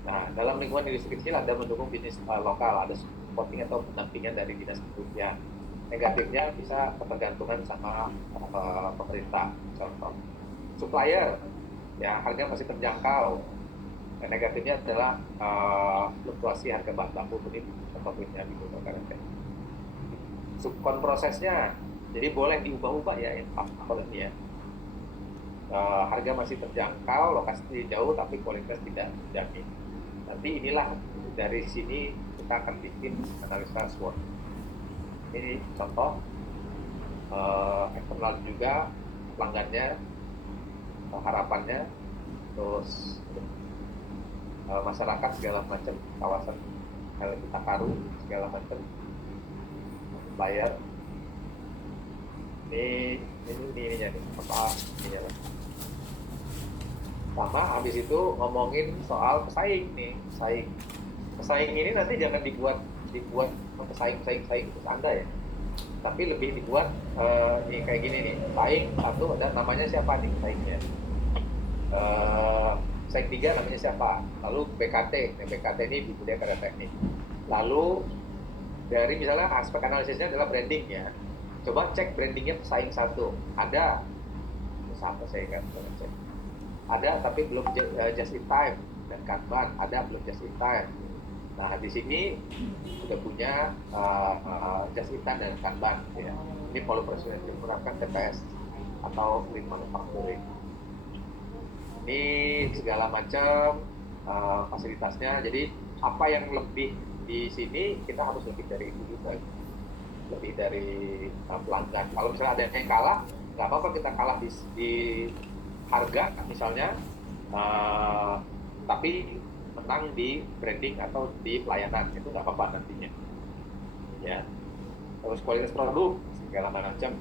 Nah, dalam lingkungan industri kecil ada mendukung bisnis lokal, ada supporting atau pendampingan dari dinas kebersihan. Negatifnya bisa ketergantungan sama pemerintah. Contoh, supplier, ya harga masih terjangkau. Dan negatifnya adalah fluktuasi harga bahan baku, ini contohnya di beberapa negara. Subkon prosesnya, jadi boleh diubah-ubah ya, ini ya. Harga masih terjangkau, lokasi jauh tapi kualitas tidak dijamin. Nanti inilah dari sini kita akan bikin analisa SWOT. Ini contoh eksternal juga, pelanggannya, harapannya, terus masyarakat segala macam, kawasan kita karu segala macam, bayar. Ini apa ini ya. Sama habis itu ngomongin soal pesaing nih, pesaing ini nanti jangan dibuat pesaing terus Anda ya, tapi lebih dibuat nih kayak gini nih, pesaing satu ada namanya siapa nih pesaingnya, pesaing 3 namanya siapa, lalu BKT, BKT ini di budaya karya teknik, lalu dari misalnya aspek analisisnya adalah branding ya, coba cek brandingnya pesaing 1 ada, apa saya kan cek ada tapi belum just in time, dan Kanban ada belum just in time. Nah di sini sudah punya just in time dan Kanban ya. Ini polyprocessing yang digunakan TPS atau lean manufacturing. Ini segala macam fasilitasnya, jadi apa yang lebih di sini, kita harus lebih dari itu juga, lebih dari pelanggan. Kalau misalnya ada yang kalah, nggak apa-apa kita kalah di harga misalnya, tapi menang di branding atau di pelayanan, itu nggak apa-apa nantinya. Ya, terus kualitas produk segala macam.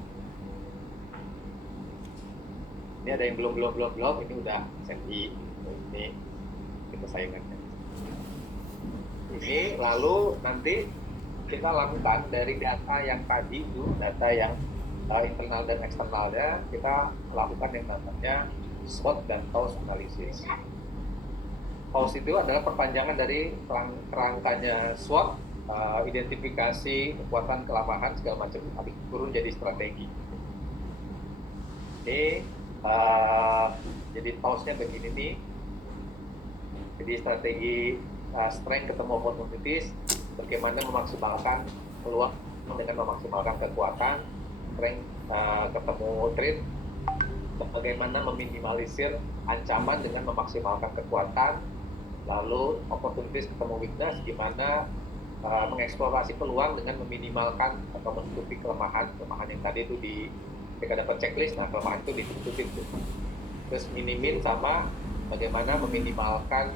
Ini ada yang belum, ini udah senti, ini kita saingannya. Ini lalu nanti kita lakukan dari data yang tadi itu, data yang internal dan eksternalnya, kita lakukan yang namanya SWOT dan TOWS analysis. TOWS itu adalah perpanjangan dari kerangkanya SWOT, identifikasi kekuatan, kelemahan segala macam, turun jadi strategi. Ini jadi TOWS-nya begini nih. Jadi strategi strength ketemu opportunities, bagaimana memaksimalkan peluang dengan memaksimalkan kekuatan, strength ketemu threat, bagaimana meminimalisir ancaman dengan memaksimalkan kekuatan, lalu opportunities ketemu weakness, gimana mengeksplorasi peluang dengan meminimalkan atau menutupi kelemahan yang tadi itu ketika dapat checklist, nah kelemahan itu ditutupin tuh. Terus minimin sama bagaimana meminimalkan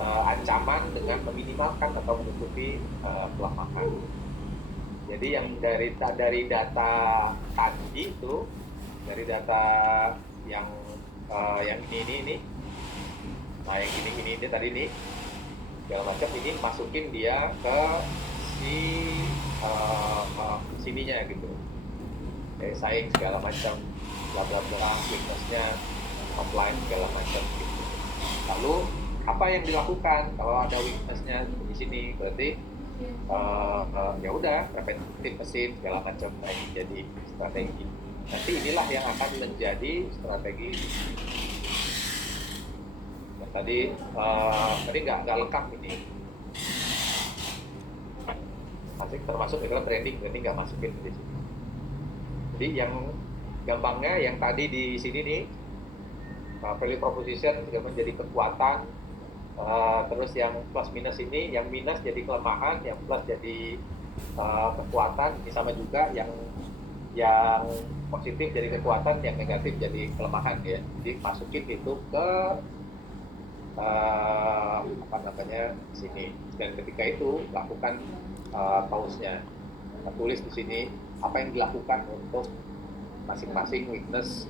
ancaman dengan meminimalkan atau menutupi kelemahan. Jadi yang dari data tadi itu, dari data yang ini, nah yang ini tadi nih, segala macam ini masukin dia ke sininya gitu. Kayak saing segala macam, bla bla bla, weakness-nya, offline segala macam gitu. Lalu apa yang dilakukan kalau ada weakness-nya di sini? Berarti ya udah preventive mesin segala macam, jadi strategi. Nanti inilah yang akan menjadi strategi. Nah, tadi nggak lengkap ini. Masih termasuk adalah branding nggak masukin di sini. Jadi yang gampangnya yang tadi di sini nih, value proposition juga menjadi kekuatan, terus yang plus minus ini, yang minus jadi kelemahan, yang plus jadi kekuatan. Ini sama juga yang positif jadi kekuatan, yang negatif jadi kelemahan ya. Jadi masukin itu ke sini, dan ketika itu lakukan TOWS-nya. Kita tulis di sini apa yang dilakukan untuk masing-masing weakness,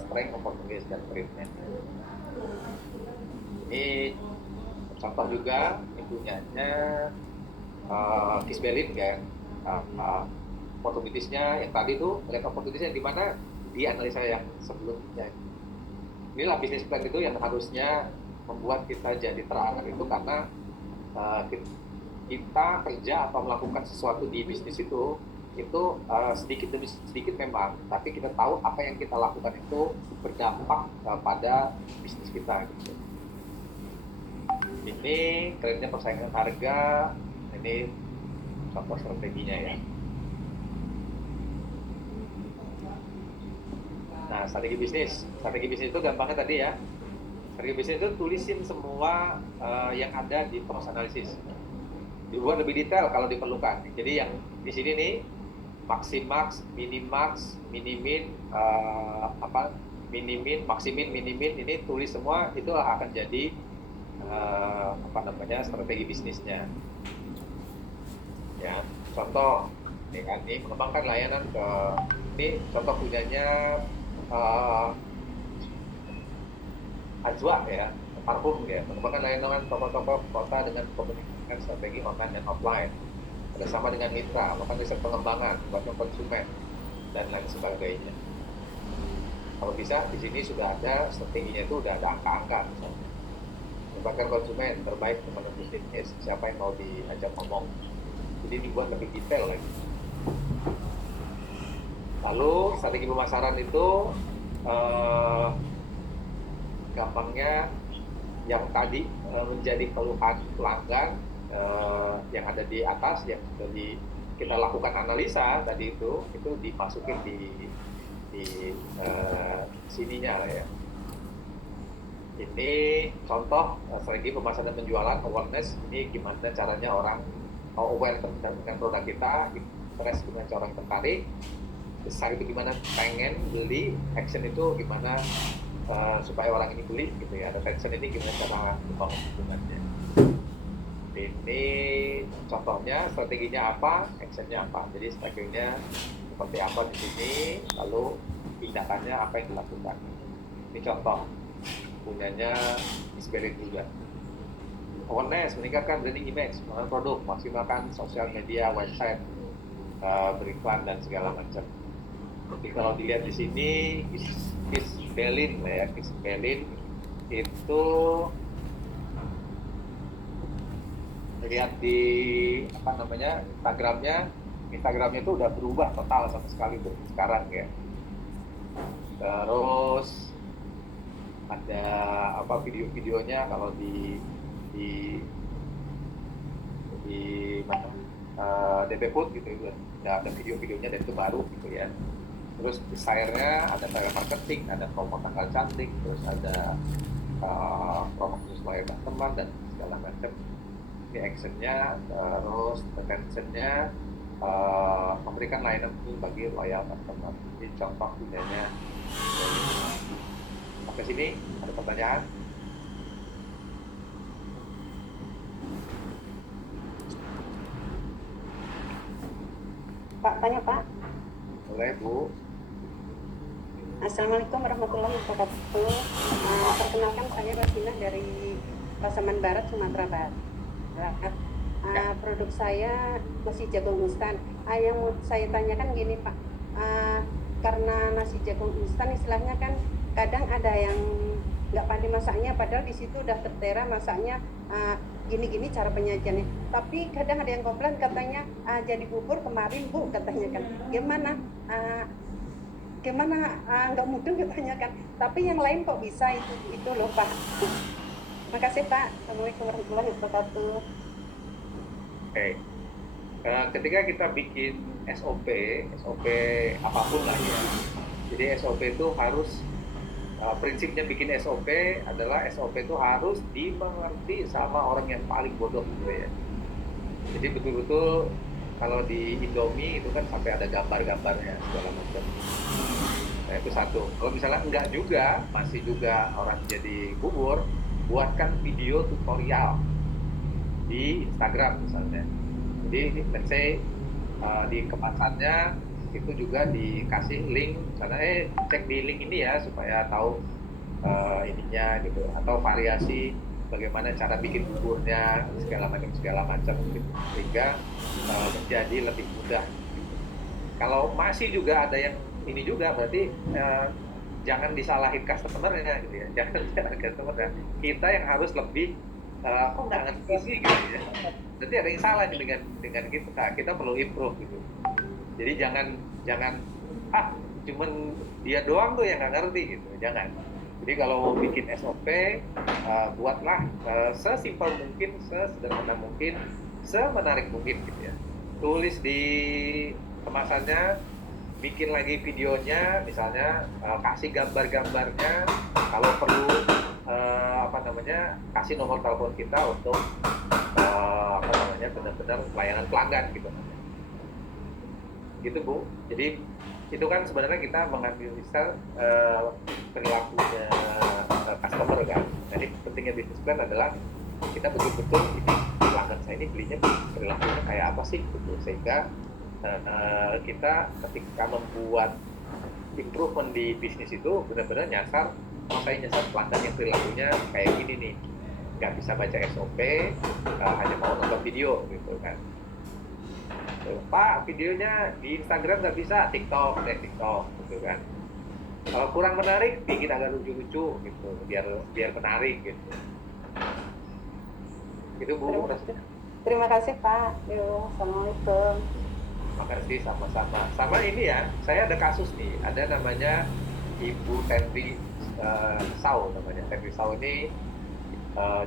strength, opportunities, dan threat-nya. Ini contoh juga ini punyanya Kisbelin ya. Opportunities-nya yang tadi tuh, lihat opportunities-nya di mana di analisa yang sebelumnya. Inilah bisnis plan itu yang harusnya membuat kita jadi terang itu, karena kita kerja atau melakukan sesuatu di bisnis itu sedikit demi sedikit memang, tapi kita tahu apa yang kita lakukan itu berdampak pada bisnis kita gitu. Ini trendnya persaingan harga, ini contoh strateginya ya. Nah, strategi bisnis itu gampangnya tadi ya. Strategi bisnis itu tulisin semua yang ada di TOWS analisis. Dibuat lebih detail kalau diperlukan. Jadi yang di sini nih, maximax, minimax, minimin, minimin, maksimin, minimin, ini tulis semua, itu akan jadi strategi bisnisnya. Ya, contoh, ini mengembangkan layanan ini contoh punyanya Ajwa ya, parfum ya, mengembangkan layanan toko-toko kota dengan komunikasi strategi online dan offline, bersama dengan mitra, melakukan riset pengembangan, buat konsumen, dan lain sebagainya. Kalau bisa di sini sudah ada strateginya, itu udah ada angka-angka misalnya. Mengembangkan konsumen terbaik kepada bisnis, siapa yang mau diajak ngomong. Jadi dibuat lebih detail lagi. Lalu strategi pemasaran itu gampangnya yang tadi menjadi keluhan pelanggan yang ada di atas, yang sudah kita lakukan analisa tadi itu dimasukin di sininya ya. Ini contoh strategi pemasaran dan penjualan awareness. Ini gimana caranya orang aware dengan produk kita, interest gimana cara orang tertarik, besar itu gimana pengen beli, action itu gimana supaya orang ini beli gitu ya. Retention ini gimana cara membangun hubungannya. Ini contohnya, strateginya apa, actionnya apa. Jadi strateginya seperti apa di sini, lalu tindakannya apa yang dilakukan. Ini contoh punyanya Isbelit juga. Awareness, meningkatkan branding image, mengenal produk, maksimalkan sosial media, website, beriklan dan segala macam. Jadi kalau dilihat di sini, Isbelin lah ya, Isbelin itu lihat di Instagramnya itu udah berubah total sama sekali tuh sekarang ya. Terus ada video-videonya kalau di mana DP Food gitu ya, ada video-videonya dan itu baru gitu ya. Terus desire-nya ada cara marketing, ada promo tanggal cantik, terus ada promo khusus loyal customer dan segala macam. Ini action-nya, terus retention-nya, memberikan layanan bagi loyal customer. Ini contoh videonya. Sampai sini ada pertanyaan? Pak, tanya Pak. Boleh Bu. Assalamualaikum warahmatullahi wabarakatuh. Perkenalkan saya Rosina dari Pasaman Barat, Sumatera Barat. Produk saya nasi jagung instan. Yang mau saya tanyakan gini Pak, karena nasi jagung instan istilahnya kan kadang ada yang nggak pandai masaknya, padahal di situ udah tertera masaknya gini-gini cara penyajiannya. Tapi kadang ada yang komplain katanya jadi bubur kemarin Bu katanya kan. Gimana nggak mudeng katanya kan. Tapi yang lain kok bisa itu loh Pak. Makasih Pak. Assalamualaikum warahmatullahi wabarakatuh. Oke. Ketika kita bikin SOP apapun lah ya. Jadi SOP itu harus prinsipnya bikin SOP adalah SOP itu harus dimengerti sama orang yang paling bodoh gitu ya. Jadi betul-betul kalau di Indomie itu kan sampai ada gambar-gambarnya segala macam. Nah itu satu. Kalau misalnya enggak juga, masih juga orang jadi bubur, buatkan video tutorial di Instagram misalnya. Jadi let's say di kemasannya itu juga dikasih link, misalnya cek di link ini ya supaya tahu ininya gitu, atau variasi bagaimana cara bikin buburnya segala macam gitu. Sehingga menjadi lebih mudah gitu. Kalau masih juga ada yang ini juga berarti jangan disalahin customer-nya gitu ya, jangan customer-nya, kita yang harus lebih kok nggak ngerti sih gitu ya, berarti ada yang salah nih dengan kita perlu improve gitu. Jadi jangan cuman dia doang tuh yang nggak ngerti gitu, jangan. Jadi kalau mau bikin SOP, buatlah sesimpel mungkin, sesederhana mungkin, semenarik mungkin gitu ya. Tulis di kemasannya, bikin lagi videonya, misalnya kasih gambar-gambarnya, kalau perlu kasih nomor telepon kita untuk benar-benar layanan pelanggan gitu. Gitu Bu. Jadi itu kan sebenarnya kita menganalisa perilakunya customer kan. Jadi pentingnya bisnis plan adalah kita betul-betul ini pelanggan saya ini belinya perilakunya kayak apa sih gitu. Sehingga kita ketika membuat improvement di bisnis itu benar-benar nyasar, saya nyasar pelanggan yang perilakunya kayak gini nih, nggak bisa baca SOP, hanya mau nonton video gitu kan. Pak, videonya di Instagram nggak bisa, TikTok gitu kan. Kalau kurang menarik, bikin agak lucu-lucu gitu, biar menarik gitu. Itu Bu. Terima kasih Pak. Assalamualaikum. Terima kasih, sama-sama. Sama ini ya, saya ada kasus nih, ada namanya Ibu Tenri Sau namanya. Tenri Sau ini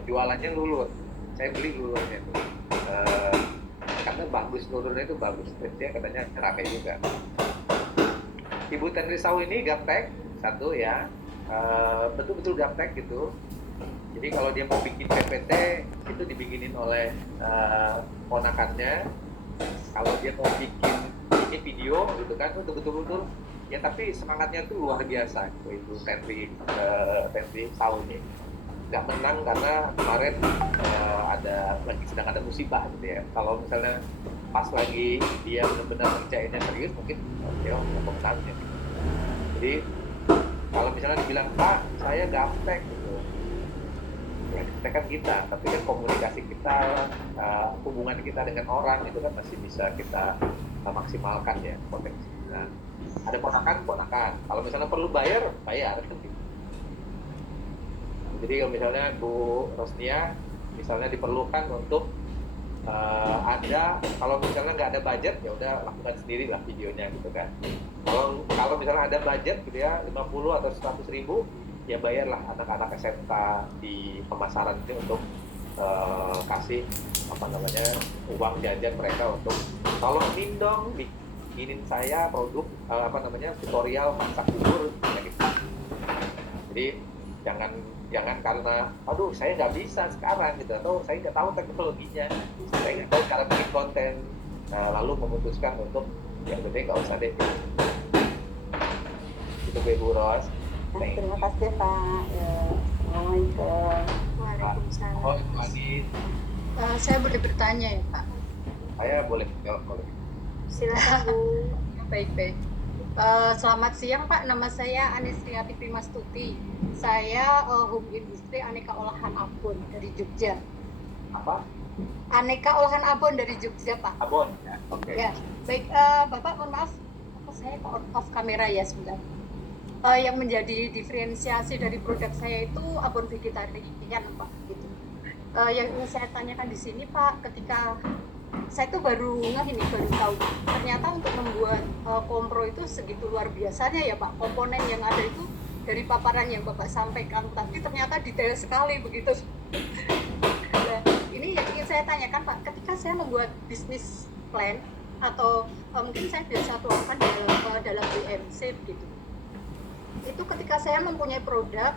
jualannya lulur. Saya beli lulurnya itu. Karena bagus, lulurnya itu bagus, dia katanya ramai juga. Ibu Tenri Sau ini gaptek satu ya, betul-betul gaptek gitu. Jadi kalau dia mau bikin PPT itu dibikinin oleh ponakannya. Kalau dia mau bikin ini video gitu kan, itu betul-betul ya, tapi semangatnya tuh luar biasa gitu, Ibu Tenri Sauni. Nggak menang karena kemarin sedang ada musibah gitu ya. Kalau misalnya pas lagi dia benar-benar ngerjainnya serius, mungkin dia nggak menangnya. Jadi kalau misalnya dibilang, Pak, saya gaptek gitu, ya gaptek kita, tapi kan komunikasi kita, hubungan kita dengan orang itu kan masih bisa kita maksimalkan ya potensi. Nah, ada ponakan. Kalau misalnya perlu bayar kan gitu. Jadi kalau misalnya Bu Rosnia misalnya diperlukan untuk kalau misalnya nggak ada budget ya udah lakukan sendiri lah videonya gitu kan. Kalau misalnya ada budget gitu ya 50 atau 100 ribu ya bayarlah anak-anak SMK di pemasaran itu untuk kasih uang jajan mereka untuk tolongin dong bikinin saya produk tutorial masak bubur ya gitu. Jadi jangan karena aduh saya nggak bisa sekarang gitu, atau saya nggak tahu teknologinya, saya nggak tahu cara bikin konten, lalu memutuskan untuk yang gede nggak usah deh. Itu Bu Ros. Terima kasih Pak. Assalamualaikum. Waalaikumsalam. Oh, Ibu Adit. Saya boleh bertanya ya Pak? Saya boleh jawab boleh. Silakan Bu. Baik-baik. Selamat siang Pak, nama saya Anisriati Primastuti. Saya home industri aneka olahan abon dari Jogja. Apa? Aneka olahan abon dari Jogja Pak. Abon ya. Oke. Ya, baik Bapak, mohon maaf, saya off kamera ya sebentar. Yang menjadi diferensiasi dari produk saya itu abon vegetarian Pak, gitu. Yang ingin saya tanyakan di sini Pak, ketika saya tuh baru tahu ternyata untuk membuat kompro itu segitu luar biasanya ya Pak. Komponen yang ada itu dari paparan yang Bapak sampaikan tadi ternyata detail sekali begitu. Nah, ini yang ingin saya tanyakan Pak, ketika saya membuat bisnis plan atau mungkin saya biasa tuangkan dalam BMC begitu, itu ketika saya mempunyai produk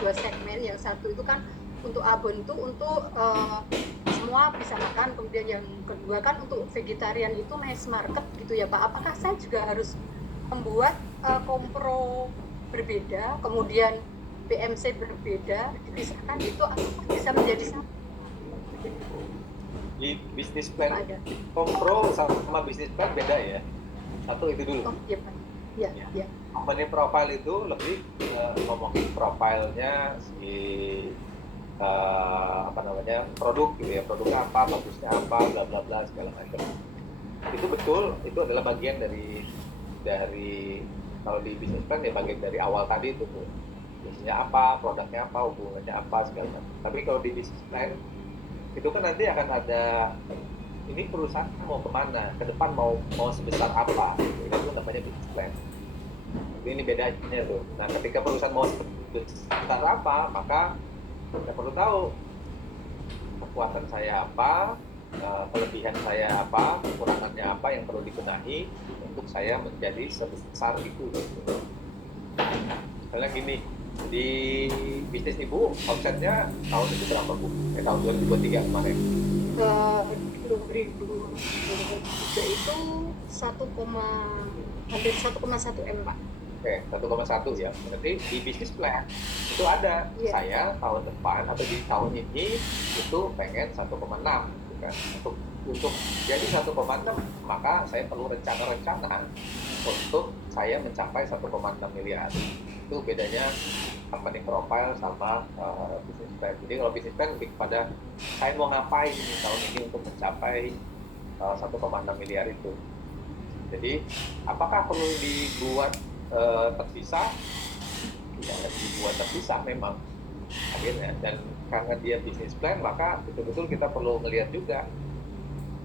dua segmen. Yang satu itu kan untuk abon itu untuk semua bisa makan, kemudian yang kedua kan untuk vegetarian itu mass market gitu ya Pak. Apakah saya juga harus membuat kompro berbeda, kemudian BMC berbeda, dipisahkan itu, apakah bisa menjadi satu? Di bisnis plan kompro sama bisnis plan beda ya. Satu itu dulu. Oh iya Pak. Ya. Company profile itu lebih ngomongin profilnya si produk gitu ya, produknya apa, bagusnya apa, bla bla bla segala macam. Itu betul, itu adalah bagian dari kalau di bisnis plan ya bagian dari awal tadi itu tuh. Bisnisnya apa, produknya apa, hubungannya apa segala macam. Tapi kalau di bisnis plan itu kan nanti akan ada ini perusahaan mau kemana, ke depan mau sebesar apa, itu namanya bisnis plan. Ini bedanya tuh. Nah, ketika perusahaan mau sebesar apa, maka kita perlu tahu kekuatan saya apa, kelebihan saya apa, kekurangannya apa yang perlu dibenahi untuk saya menjadi sebesar itu. Misalnya gini, di bisnis Ibu omsetnya tahun itu berapa Bu? Tahun 2023 kemarin. 2023 itu hampir 1,1 M Pak. Oke, 1,1 ya. Berarti di bisnis plan itu ada saya tahun depan atau di tahun ini itu pengen 1,6 gitu kan. Untuk jadi 1,6 maka saya perlu rencana untuk saya mencapai 1,6 miliar. Itu bedanya company profile sama bisnis plan. Jadi kalau bisnis plan lebih kepada saya mau ngapain nih tahun ini untuk mencapai 1,6 miliar itu. Jadi apakah perlu dibuat terpisah? Tidak dibuat terpisah memang akhirnya, dan karena dia bisnis plan maka betul-betul kita perlu melihat juga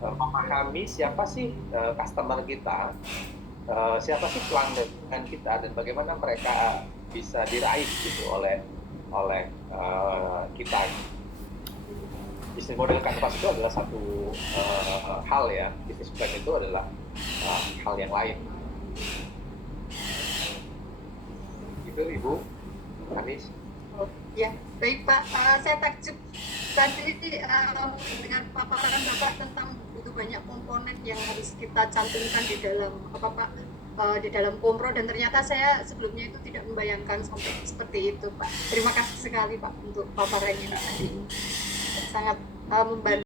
memahami siapa sih customer kita, siapa sih pelanggan kita, dan bagaimana mereka bisa diraih gitu oleh kita. Bisnis model kanvas itu adalah satu hal ya, bisnis plan itu adalah hal yang lain. Itu Ibu Anis. Ya, baik Pak. Saya takjub tadi dengan paparan Bapak tentang begitu banyak komponen yang harus kita cantumkan di dalam apa Pak, di dalam kompro, dan ternyata saya sebelumnya itu tidak membayangkan sampai seperti itu Pak. Terima kasih sekali Pak untuk paparannya hari ini. Sangat membantu.